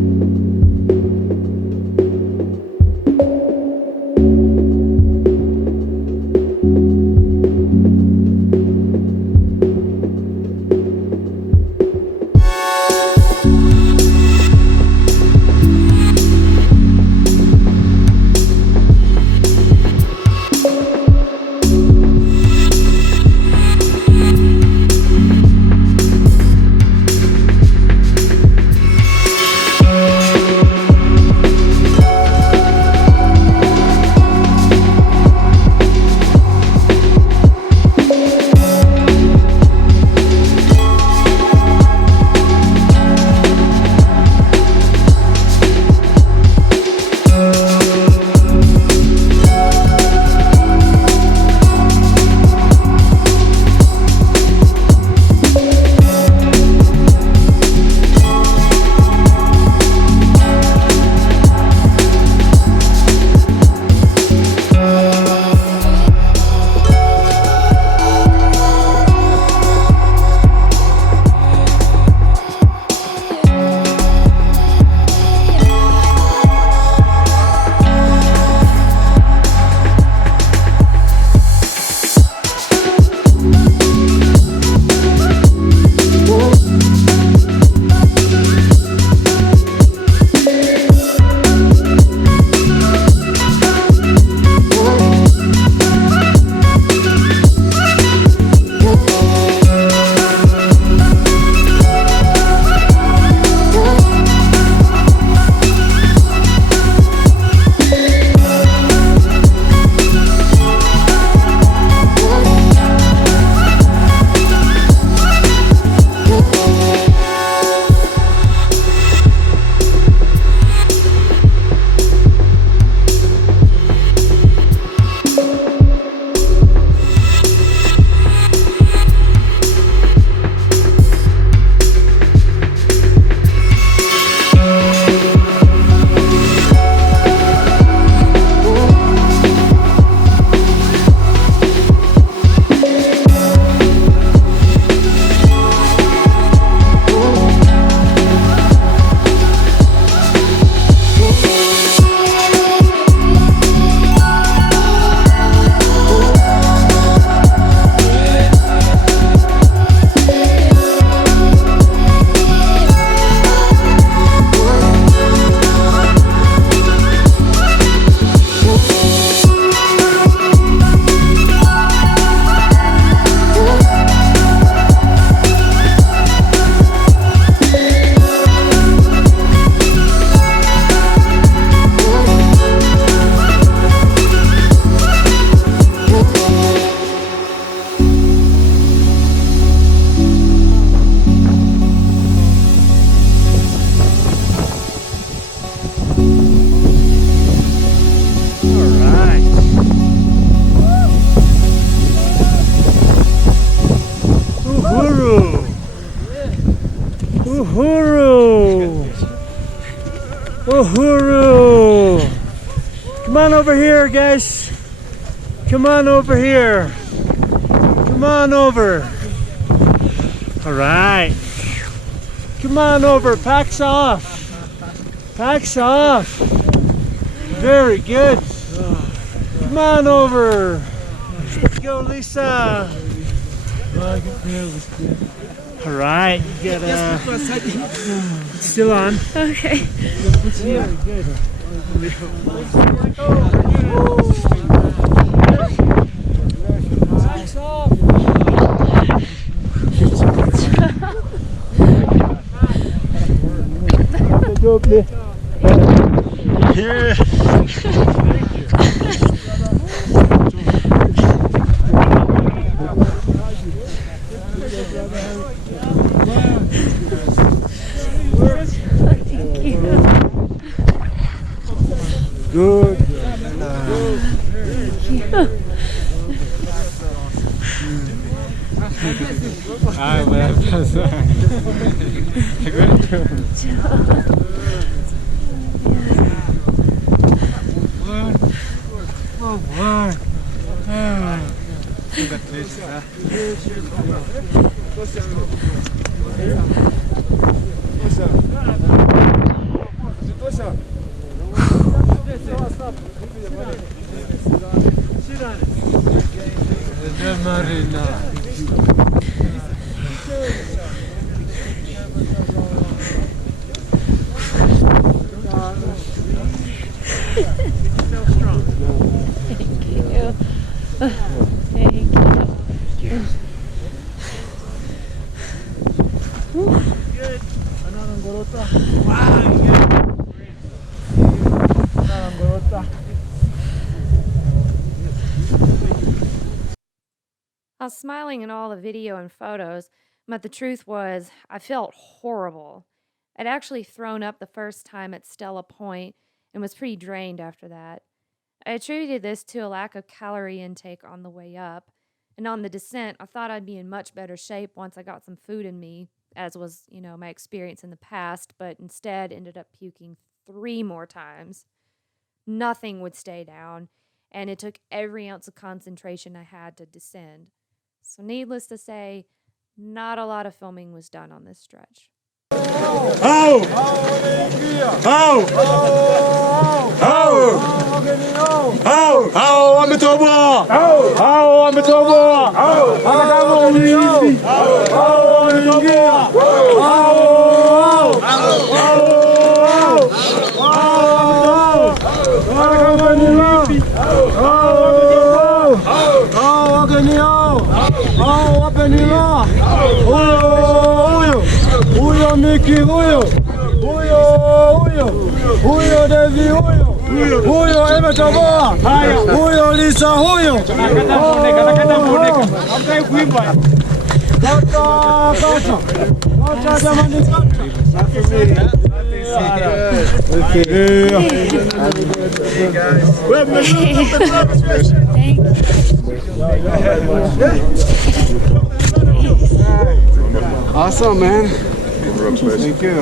Uhuru! Come on over here, guys. Come on over here. Come on over. All right. Come on over. Packs off. Packs off. Very good. Come on over. Let's go, Lisa. All right. You got still on. Okay. Very good. Packs off. Yeah. Good. I was smiling in all the video and photos, but the truth was, I felt horrible. I'd actually thrown up the first time at Stella Point and was pretty drained after that. I attributed this to a lack of calorie intake on the way up, and on the descent, I thought I'd be in much better shape once I got some food in me, as was, my experience in the past, but instead ended up puking 3 more times. Nothing would stay down, and it took every ounce of concentration I had to descend. So needless to say, not a lot of filming was done on this stretch. Huyo Devi huyo ametoboa. Huyo Lisa huyo. Hamtaki kuimba. Kata jamani. Awesome, man. Thank you.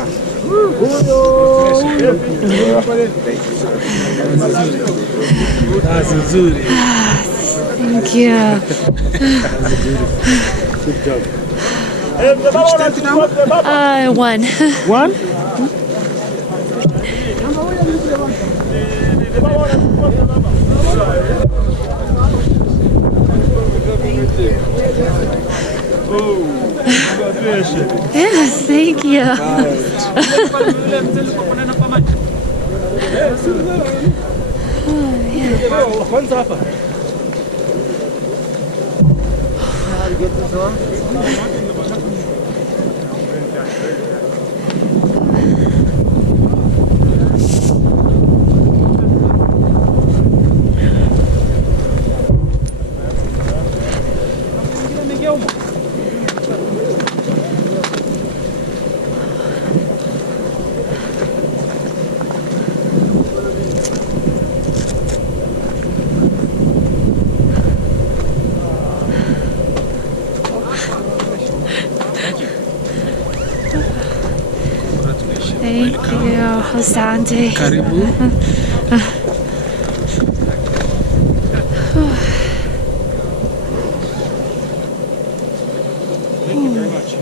That's Zuri. Thank you. Good job. 1. 1? Yes, thank you. Thank you. Asante. Karibu. Thank you very much.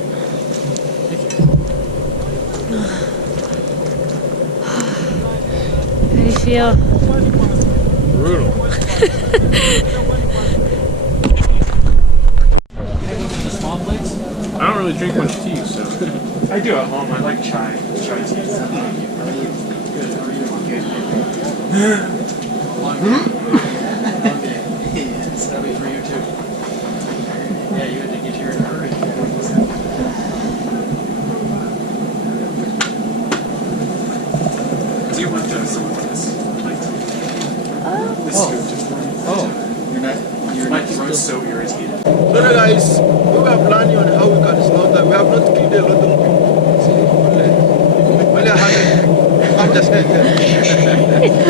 How do you feel? Brutal. I don't really drink much tea, so. I do at home. I like chai tea. That'll be for you too. Yeah, you had to get here in a hurry. Do you want some more of this? My throat's so irritated. So guys, we were planning on how we can slaughter. We have not killed a lot of people. See, only 100. I'm just saying.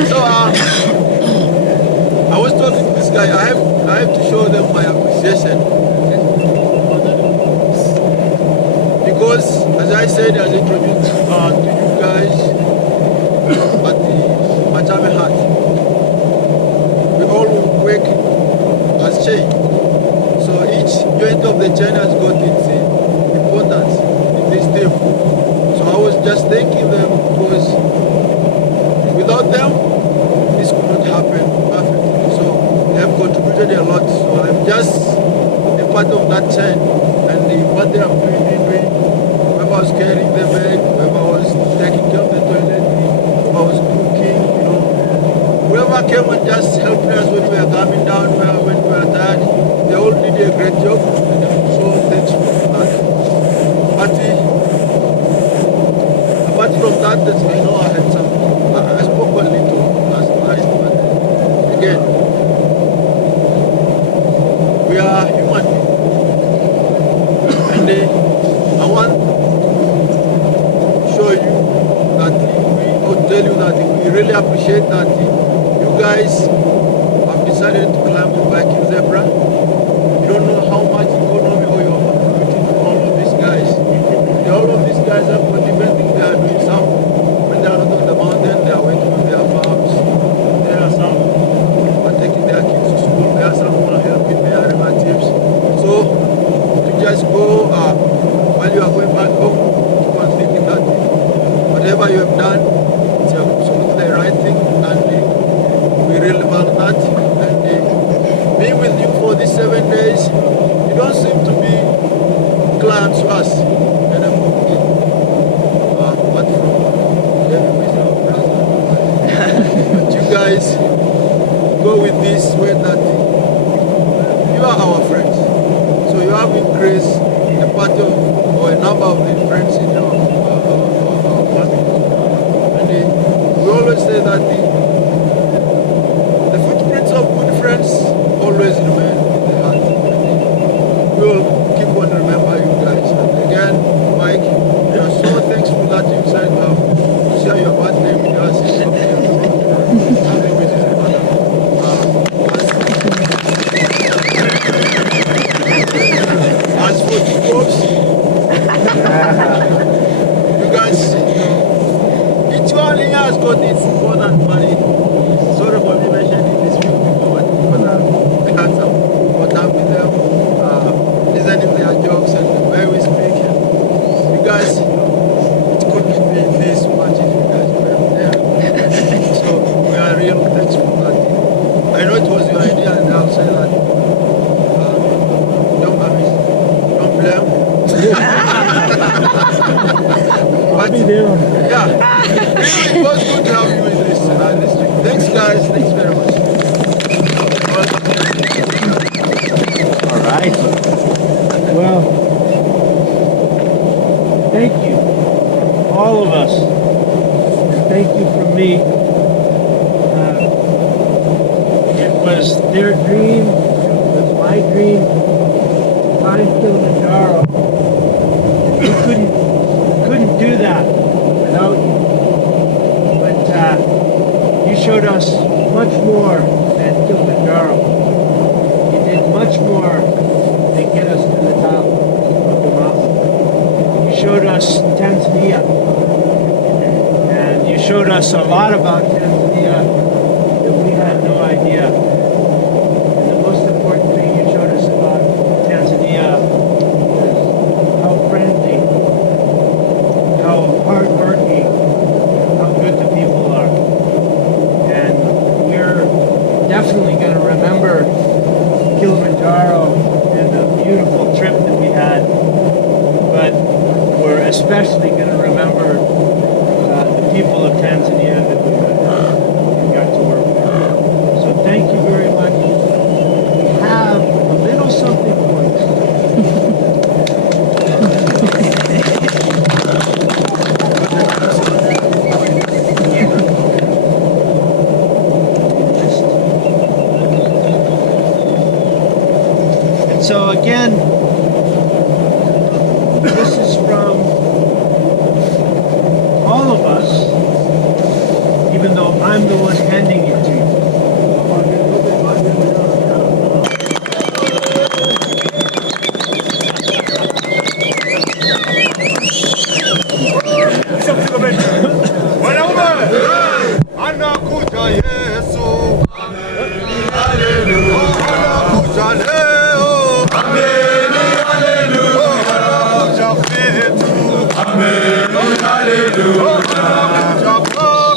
So I was talking to this guy. I have to show them my appreciation because, as I said, as I introduced to you guys at the Machame Hut, we all work as chain. So each joint of the chain has got its importance in this team. So I was just thanking them because without them, this could not happen perfectly. So they have contributed a lot. So I'm just a part of that chain. And what they are doing, whoever was carrying the bag, whoever was taking care of the toilet, whoever was cooking, whoever came and just helped us when we were coming down, when we were tired, they all did a great job, and I'm so thankful for that. But apart from that, I know I had some, I spoke a little last night, but again, we are human beings. And I want to show you that or tell you that we really appreciate that you guys have decided to climb the Viking Zebra. You don't know how much economy or you're contributing to all of these guys. All of these guys are motivating, they are doing some. When they are not on the mountain, they are working on their farms. There are some who are taking their kids to school. There are some who are helping their relatives. So to just go while you are going back home, keep on thinking that whatever you have done, it's absolutely the right thing, and we really value that. And being with you for these 7 days, you don't seem to be clients to us. And I'm apart from everybody's our brother. But you guys go with this way that you are our friends. So you have increased a part of or a number of the friends in our family. And we always say that the footprints of good friends always remain in the heart. We will keep on remember you guys. And again, Mike, we are so thankful that you said to share your birthday with us. Happy with you, brother. As for the folks, you guys, each one here has got its important money. Sorry for me mentioning these few people, but because I had some contact with them, listening to their jokes and the way we speak. You guys, it couldn't be this much if you guys were there. So we are real thankful for that. I know it was your idea, and I'll say that. Don't blame. But, yeah, really, it was good to have you in this district. Thanks, guys. Thanks very much. All right. Well, thank you, all of us. And thank you from me. It was their dream. It was my dream to climb Kilimanjaro. We couldn't do that without you. But you showed us much more than Kilimanjaro. You did much more than get us to the top of the mountain. You showed us Tanzania. showed us a lot about Tanzania that we had no idea. And the most important thing you showed us about Tanzania is how friendly, how hardworking, how good the people are. And we're definitely going to remember Kilimanjaro and the beautiful trip that we had, but we're especially going to remember the people of Tanzania that we got to work with. So thank you very much. We have a little something for you. And so again, this is from all of us, even though I'm the one handing it to you. Anakuja Yesu, anakuja leo, anakuja kwetu, anakuja kwako,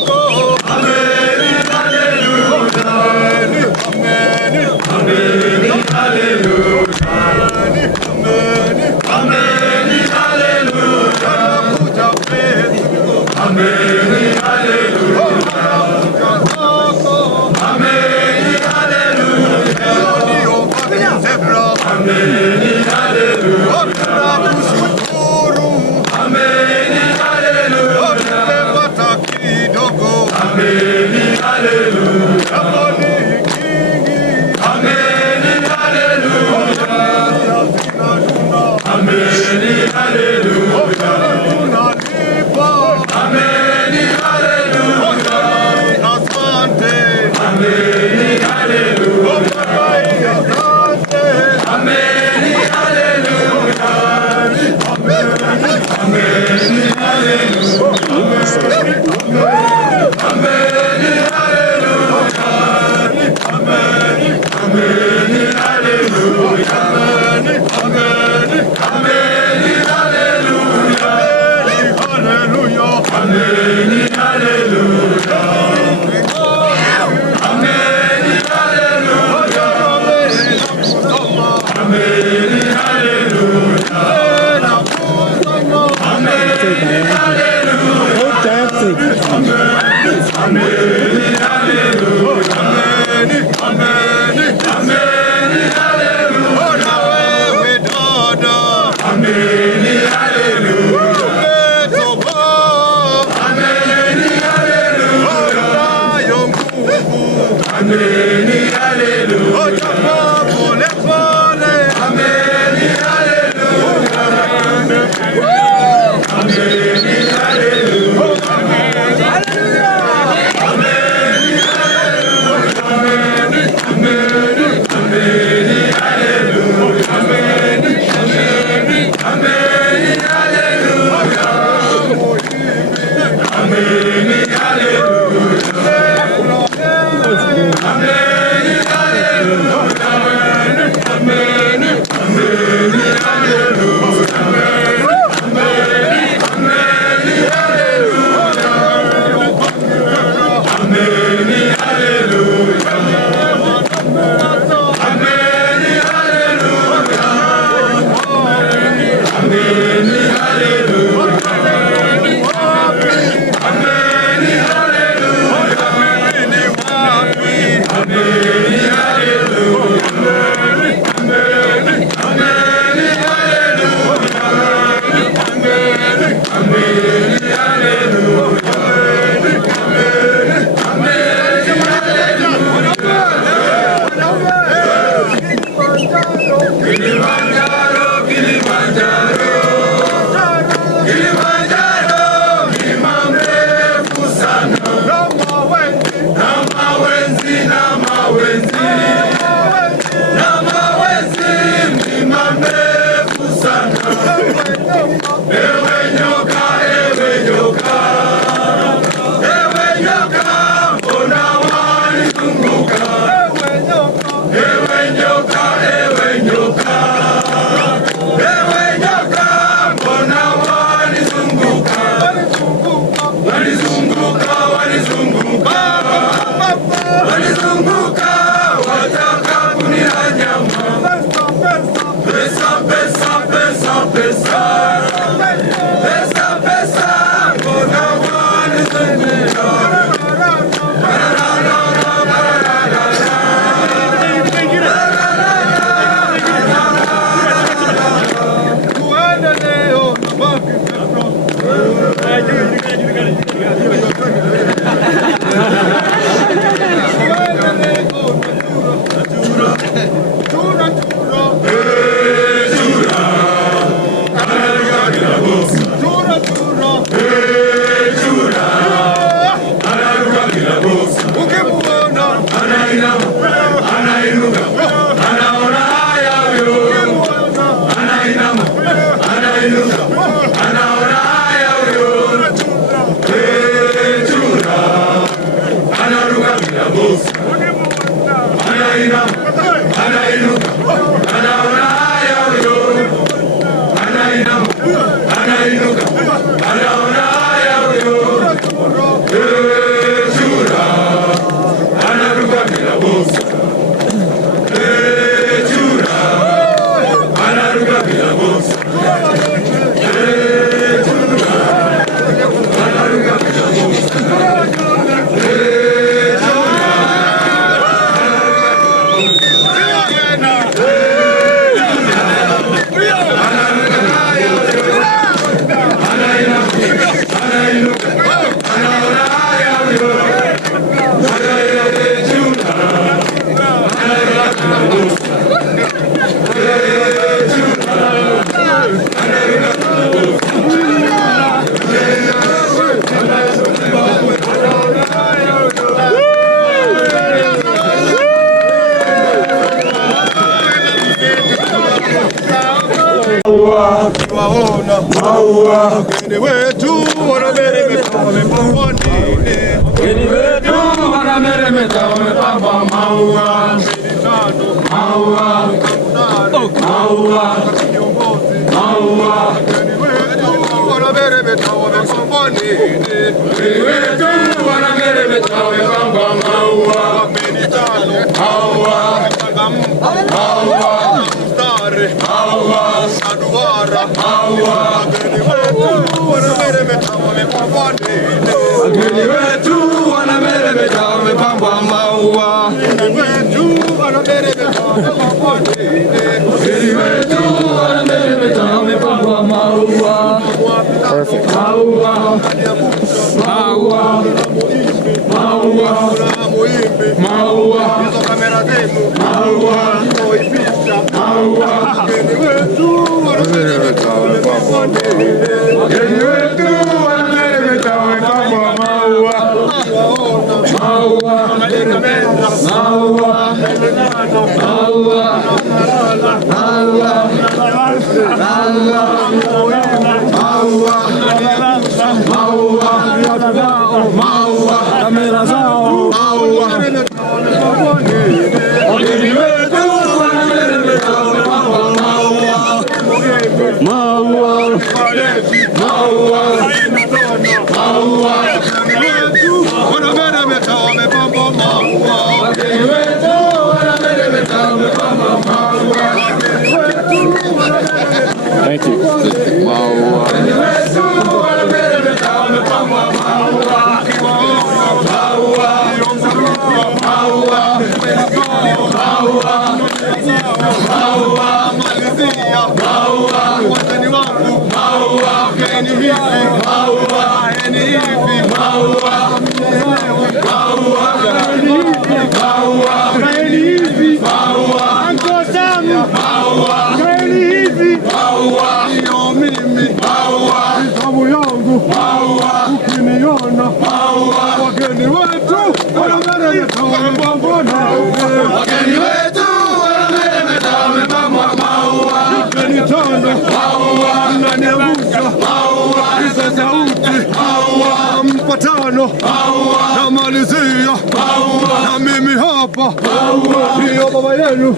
Thank you. Na malizia na mimi hapa ndio baba yenu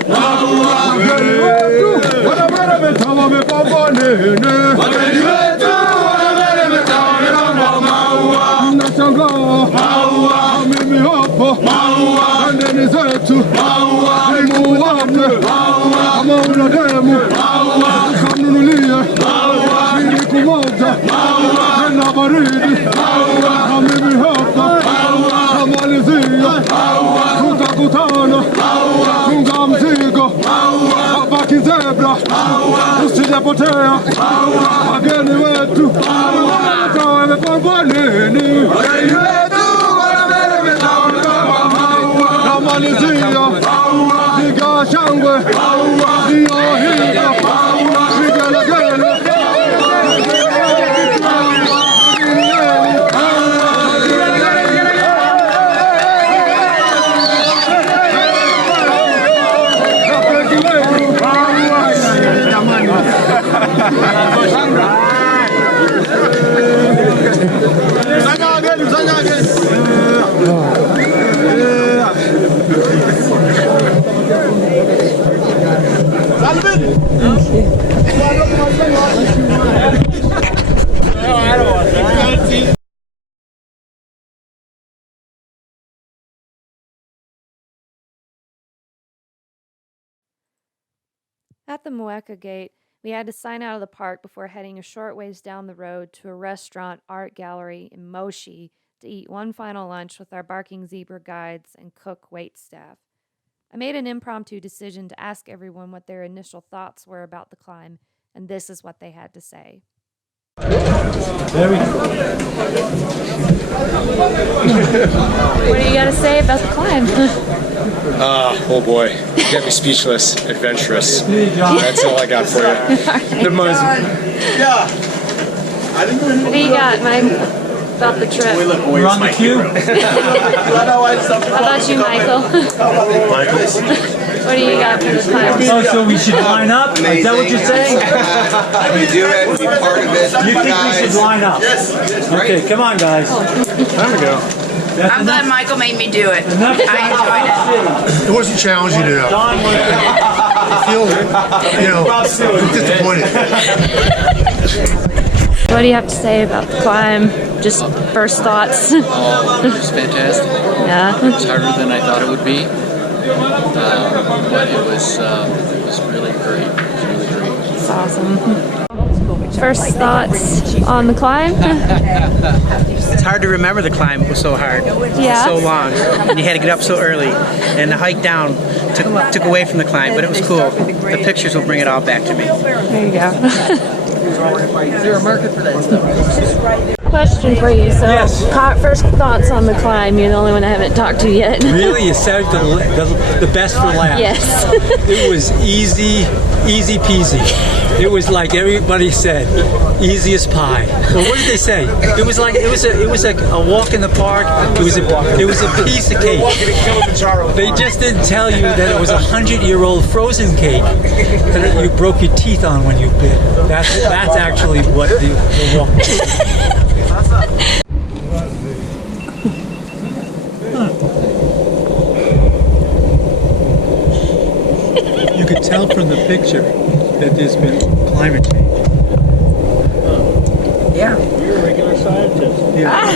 wageni wetu wanameremeta wamepamba nene wageni wetu wanameremeta wamepamba maua mnashangaa maua mimi hapa maua ndeni zetu maua ni muwate maua kama una demu maua kamnunulie maua ni kumoja maua na baridi maua na mimi hapa hayajapotea, wageni wetu wameleta wamepangwa nini? Wageni wetu wameleta wamepangwa maua. Namalizia piga shangwe, ndio hivyo vigelegele. At the Mueka Gate, we had to sign out of the park before heading a short ways down the road to a restaurant art gallery in Moshi to eat one final lunch with our barking zebra guides and cook wait staff. I made an impromptu decision to ask everyone what their initial thoughts were about the climb, and this is what they had to say. Very cool. What do you got to say about the climb? Oh boy, you got me speechless. Adventurous. That's all I got for you. Good morning. Yeah. What do you got, Mike, about the trip? We're on the queue. How about you, Michael? What do you got for the climb? Oh, so we should line up? Is that what you're saying? We do it, be part of it. You think we should line up? Yes. Okay, come on, guys. Time to go. I'm glad Michael made me do it. Enough. I enjoyed it. It wasn't challenging enough. I feel, disappointed. What do you have to say about the climb? Just first thoughts? It was fantastic. Yeah. It was harder than I thought it would be, but it was really great. It was really great. It's awesome. First thoughts on the climb? It's hard to remember the climb. It was so hard. Yeah. So long. And you had to get up so early. And the hike down took away from the climb, but it was cool. The pictures will bring it all back to me. There you go. Is there a market for that stuff? Question for you. So, first thoughts on the climb. You're the only one I haven't talked to yet. Really? You saved the best for last. Yes. It was easy peasy. It was like everybody said, easy as pie. Well, what did they say? It was like a walk in the park. It was a piece of cake. They just didn't tell you that it was a 100-year-old frozen cake that you broke your teeth on when you bit. That's actually what the walk was. You could tell from the picture that there's been climate change. Yeah. You're a regular scientist. Yeah.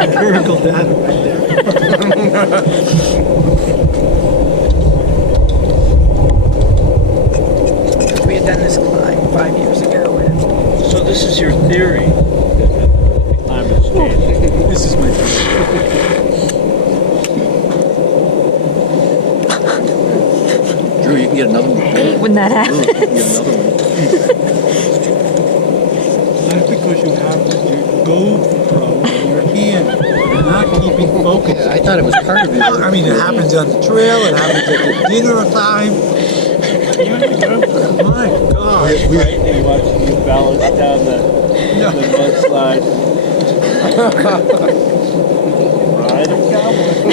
Empirical data right there. We had done this climb 5 years ago. So this is your theory that the climate's changing. This is my theory. Drew, you can get another one. When that happens. That's because you have your GoPro in your hand. You're not keeping focus. Yeah, I thought it was part of it. I mean, it happens on the trail. It happens at the dinner time. My God. Frightening watching you balance down the mudslide. Ride a cowboy.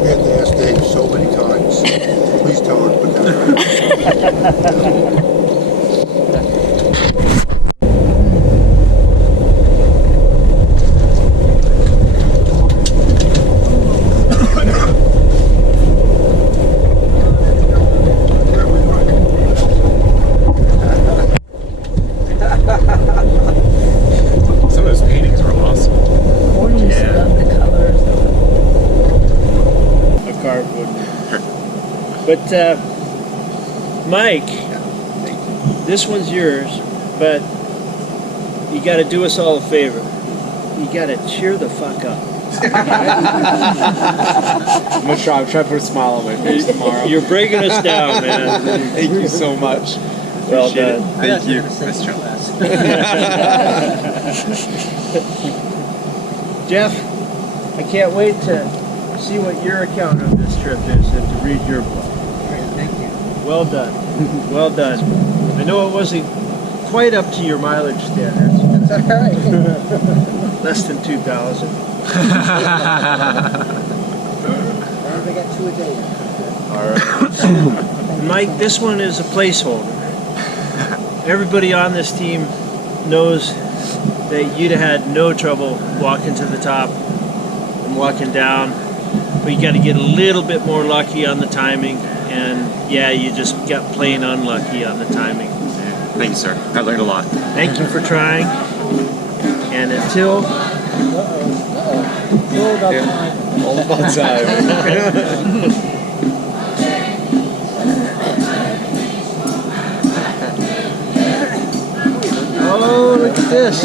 We had to ask Dave so many times. Please tell her to put that right. Some of those paintings are awesome. A card wouldn't. But Mike, this one's yours, but you got to do us all a favor. You got to cheer the fuck up. I'm gonna try to put a smile on my face tomorrow. You're breaking us down, man. Thank you so much. Well Appreciate done. it. Thank you. Jeff, I can't wait to see what your account of this trip is and to read your book. Thank you. Well done. Well done. I know it wasn't quite up to your mileage standards. That's all right. Less than 2,000. I got 2 a day. All right. Mike, this one is a placeholder. Everybody on this team knows that you'd have had no trouble walking to the top and walking down, but you got to get a little bit more lucky on the timing, and yeah, you just got plain unlucky on the timing. Thank you, sir. I learned a lot. Thank you for trying, and until... All about time. Oh, look at this.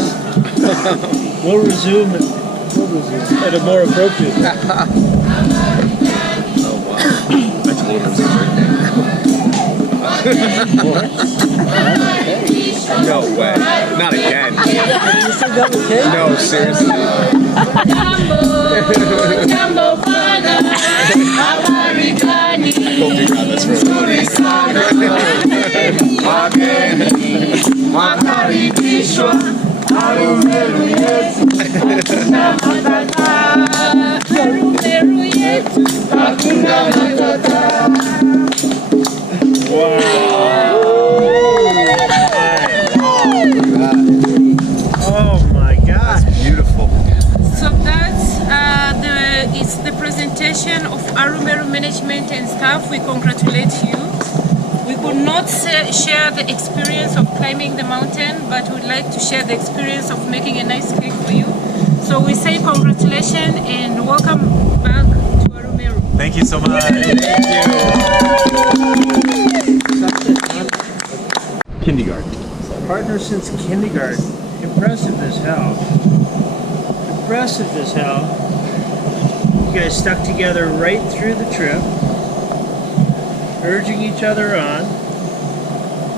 We'll resume at a more appropriate time. Oh, wow. I told him it was his birthday. No way. Not again. No, seriously. Hope you got this Oh my God. That's beautiful. So that's it's the presentation of Arumeru management and staff. We congratulate you. We could not share the experience of climbing the mountain, but we'd like to share the experience of making a nice cake for you. So we say congratulations and welcome back to Arumeru. Thank you so much. Thank you. Kindergarten. Partner since kindergarten. Impressive as hell. Impressive as hell. You guys stuck together right through the trip, urging each other on.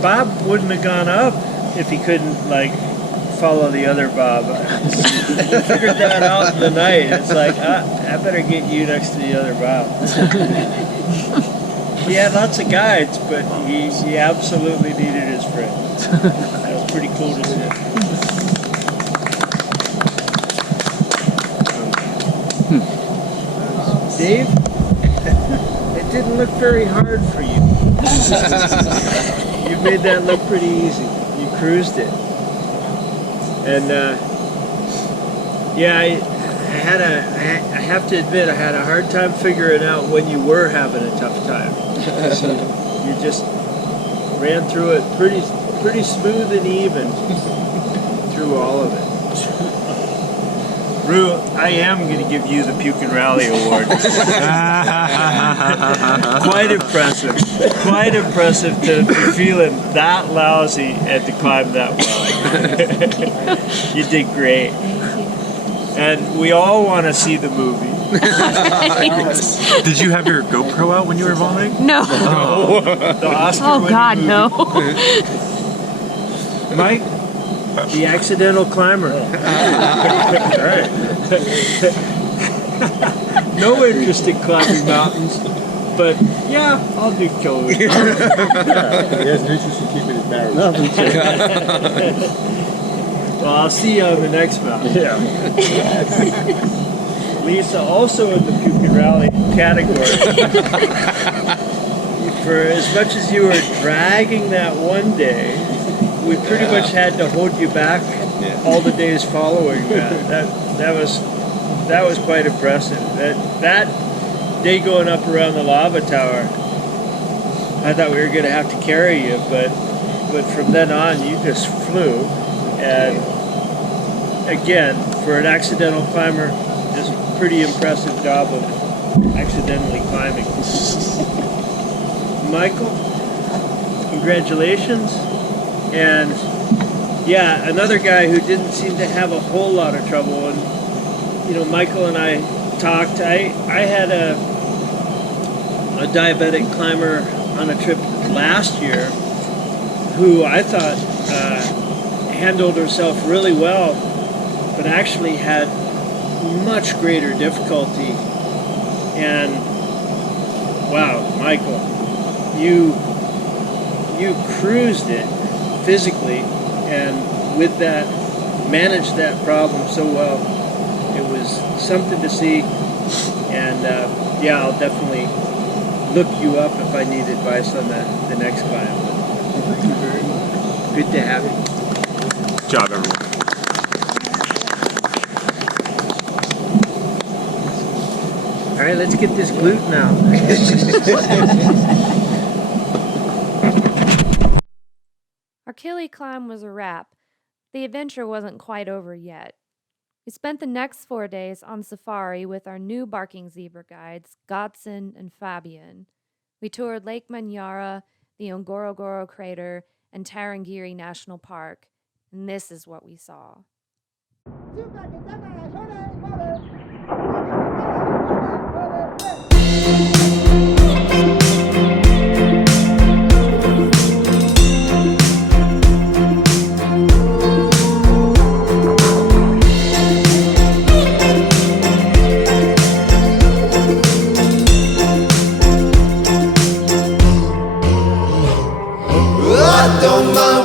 Bob wouldn't have gone up if he couldn't, like, follow the other Bob. We figured that out in the night. It's like, I better get you next to the other Bob. He had lots of guides, but he absolutely needed his friends. That was pretty cool to see. Dave, it didn't look very hard for you. You made that look pretty easy. You cruised it. And yeah, I have to admit, I had a hard time figuring out when you were having a tough time. So you just ran through it pretty smooth and even through all of it. Rue, I am going to give you the Puke and Rally Award. Quite impressive. Quite impressive to be feeling that lousy and to climb that well. You did great. And we all want to see the movie. Did you have your GoPro out when you were vomiting? No. Oh, The Oscar Oh God, movie. no. Mike, the accidental climber. Right. No interest in climbing mountains, but yeah, I'll do Kilimanjaro. He has no interest in keeping his marriage. Well, I'll see you on the next mountain. Yeah. Lisa, also in the Puke and Rally category. For as much as you were dragging that one day, we pretty much had to hold you back all the days following that. That was quite impressive. That day going up around the lava tower, I thought we were going to have to carry you, but from then on you just flew. And again, for an accidental climber, just a pretty impressive job of accidentally climbing. Michael, congratulations. And yeah, another guy who didn't seem to have a whole lot of trouble, and Michael and I talked. I had a diabetic climber on a trip last year who I thought handled herself really well, but actually had much greater difficulty. And wow, Michael, you cruised it physically, and with that, managed that problem so well. It was something to see, and I'll definitely look you up if I need advice on the next climb. Good to have you. Good job, everyone. All right, let's get this glute now. Our Kili climb was a wrap. The adventure wasn't quite over yet. We spent the next 4 days on safari with our new barking zebra guides, Godson and Fabian. We toured Lake Manyara, the Ngorongoro crater, and Tarangire National Park, and this is what we saw.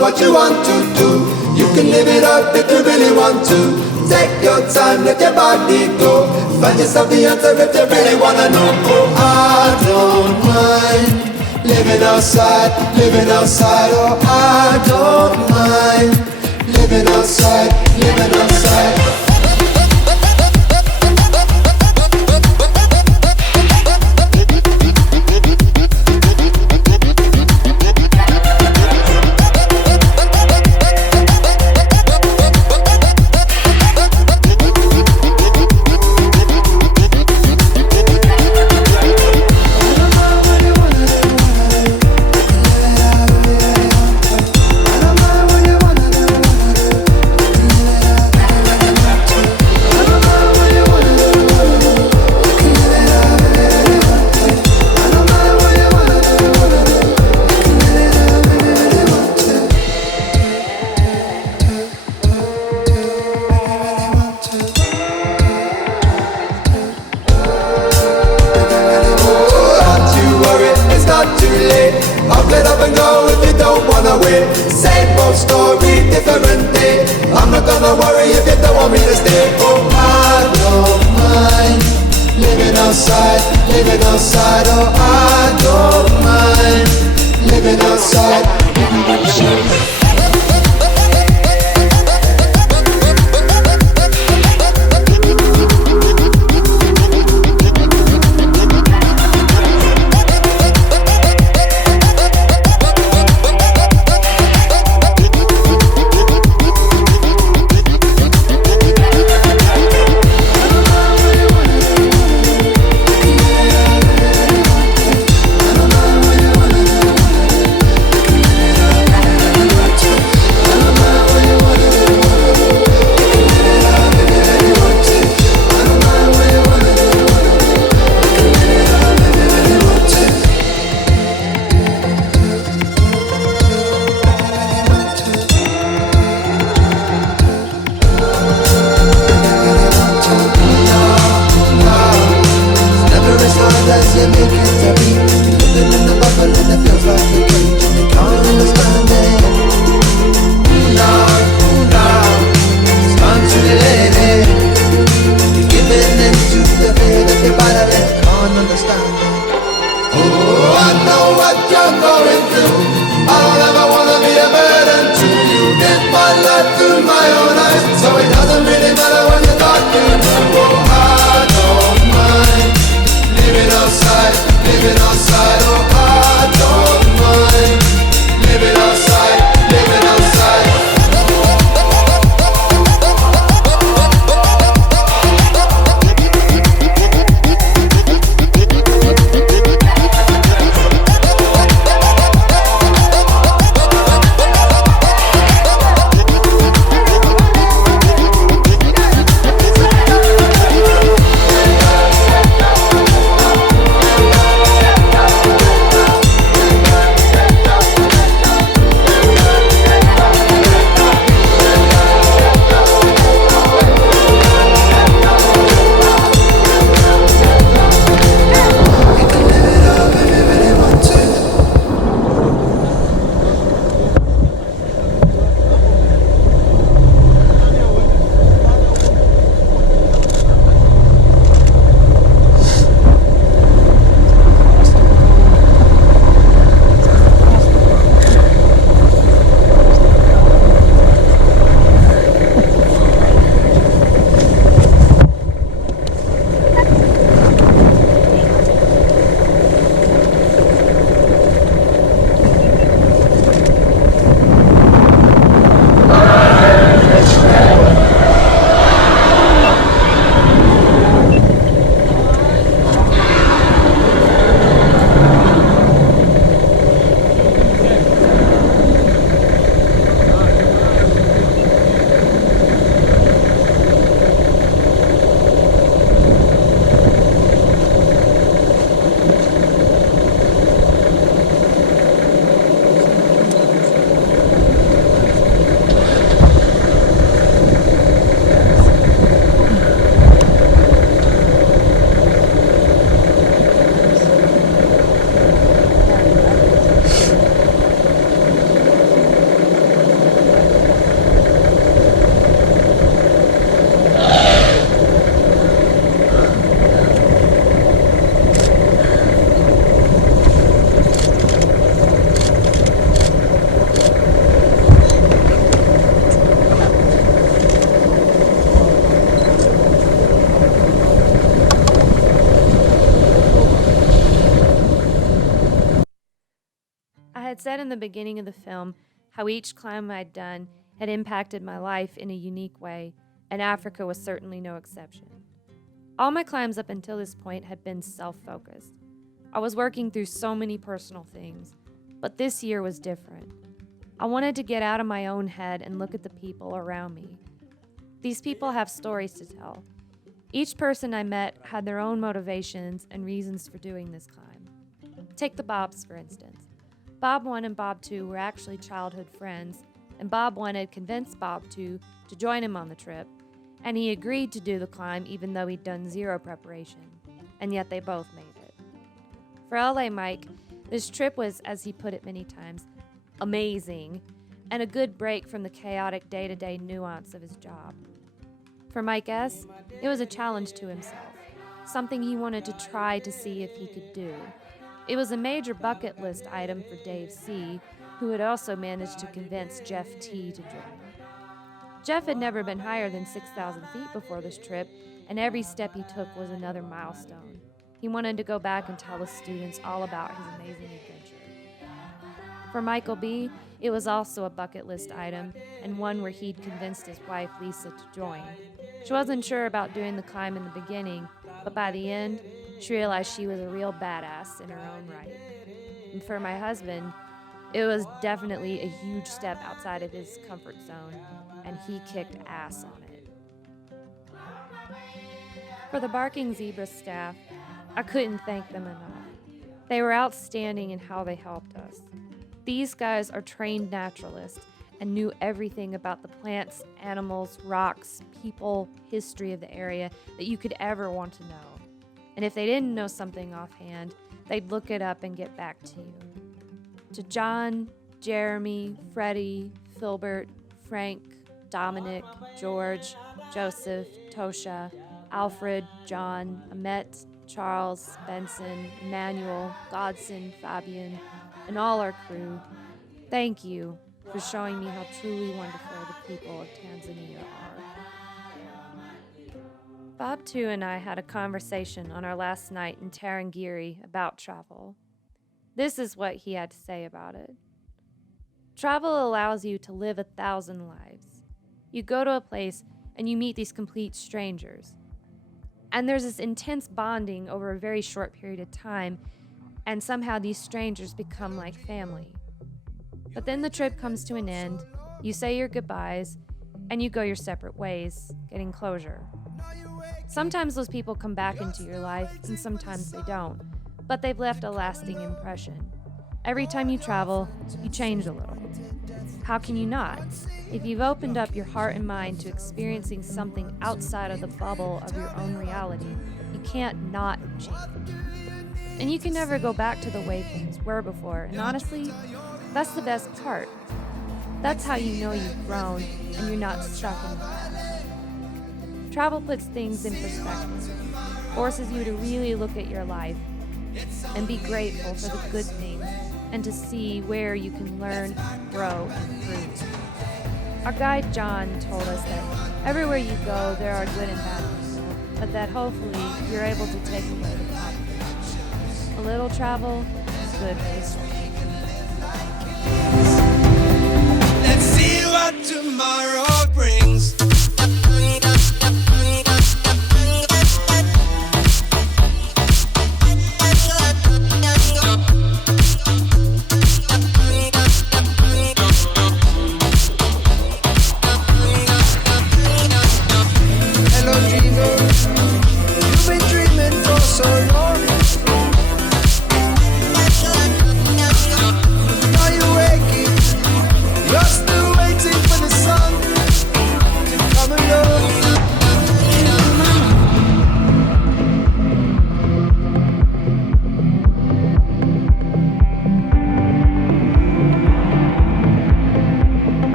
What you want to do, you can live it up if you really want to. Take your time, let your body go. Find yourself the answer if you really wanna know. Oh, I don't mind living outside. Oh, I don't mind living outside. had said in the beginning of the film how each climb I'd done had impacted my life in a unique way, and Africa was certainly no exception. All my climbs up until this point had been self-focused. I was working through so many personal things, but this year was different. I wanted to get out of my own head and look at the people around me. These people have stories to tell. Each person I met had their own motivations and reasons for doing this climb. Take the Bobs, for instance. Bob 1 and Bob 2 were actually childhood friends, and Bob 1 had convinced Bob 2 to join him on the trip, and he agreed to do the climb even though he'd done zero preparation, and yet they both made it. For LA Mike, this trip was, as he put it many times, amazing, and a good break from the chaotic day-to-day nuance of his job. For Mike S., it was a challenge to himself, something he wanted to try to see if he could do. It was a major bucket list item for Dave C., who had also managed to convince Jeff T. to join. Jeff had never been higher than 6,000 feet before this trip, and every step he took was another milestone. He wanted to go back and tell the students all about his amazing adventure. For Michael B., it was also a bucket list item, and one where he'd convinced his wife, Lisa, to join. She wasn't sure about doing the climb in the beginning, but by the end, she realized she was a real badass in her own right. And for my husband, it was definitely a huge step outside of his comfort zone, and he kicked ass on it. For the Barking Zebra staff, I couldn't thank them enough. They were outstanding in how they helped us. These guys are trained naturalists and knew everything about the plants, animals, rocks, people, history of the area that you could ever want to know. And if they didn't know something offhand, they'd look it up and get back to you. To John, Jeremy, Freddie, Filbert, Frank, Dominic, George, Joseph, Tosha, Alfred, John, Amet, Charles, Benson, Emmanuel, Godson, Fabian, and all our crew, thank you for showing me how truly wonderful the people of Tanzania are. Bob 2 and I had a conversation on our last night in Tarangire about travel. This is what he had to say about it. Travel allows you to live 1,000 lives. You go to a place and you meet these complete strangers. And there's this intense bonding over a very short period of time, and somehow these strangers become like family. But then the trip comes to an end, you say your goodbyes, and you go your separate ways, getting closure. Sometimes those people come back into your life, and sometimes they don't, but they've left a lasting impression. Every time you travel, you change a little. How can you not? If you've opened up your heart and mind to experiencing something outside of the bubble of your own reality, you can't not change. And you can never go back to the way things were before, and honestly, that's the best part. That's how you know you've grown and you're not stuck in the past. Travel puts things in perspective, forces you to really look at your life and be grateful for the good things and to see where you can learn, grow, and improve. Our guide John told us that everywhere you go there are good and bad people, but that hopefully you're able to take away the positive. A little travel is good for the soul. Let's see what tomorrow brings.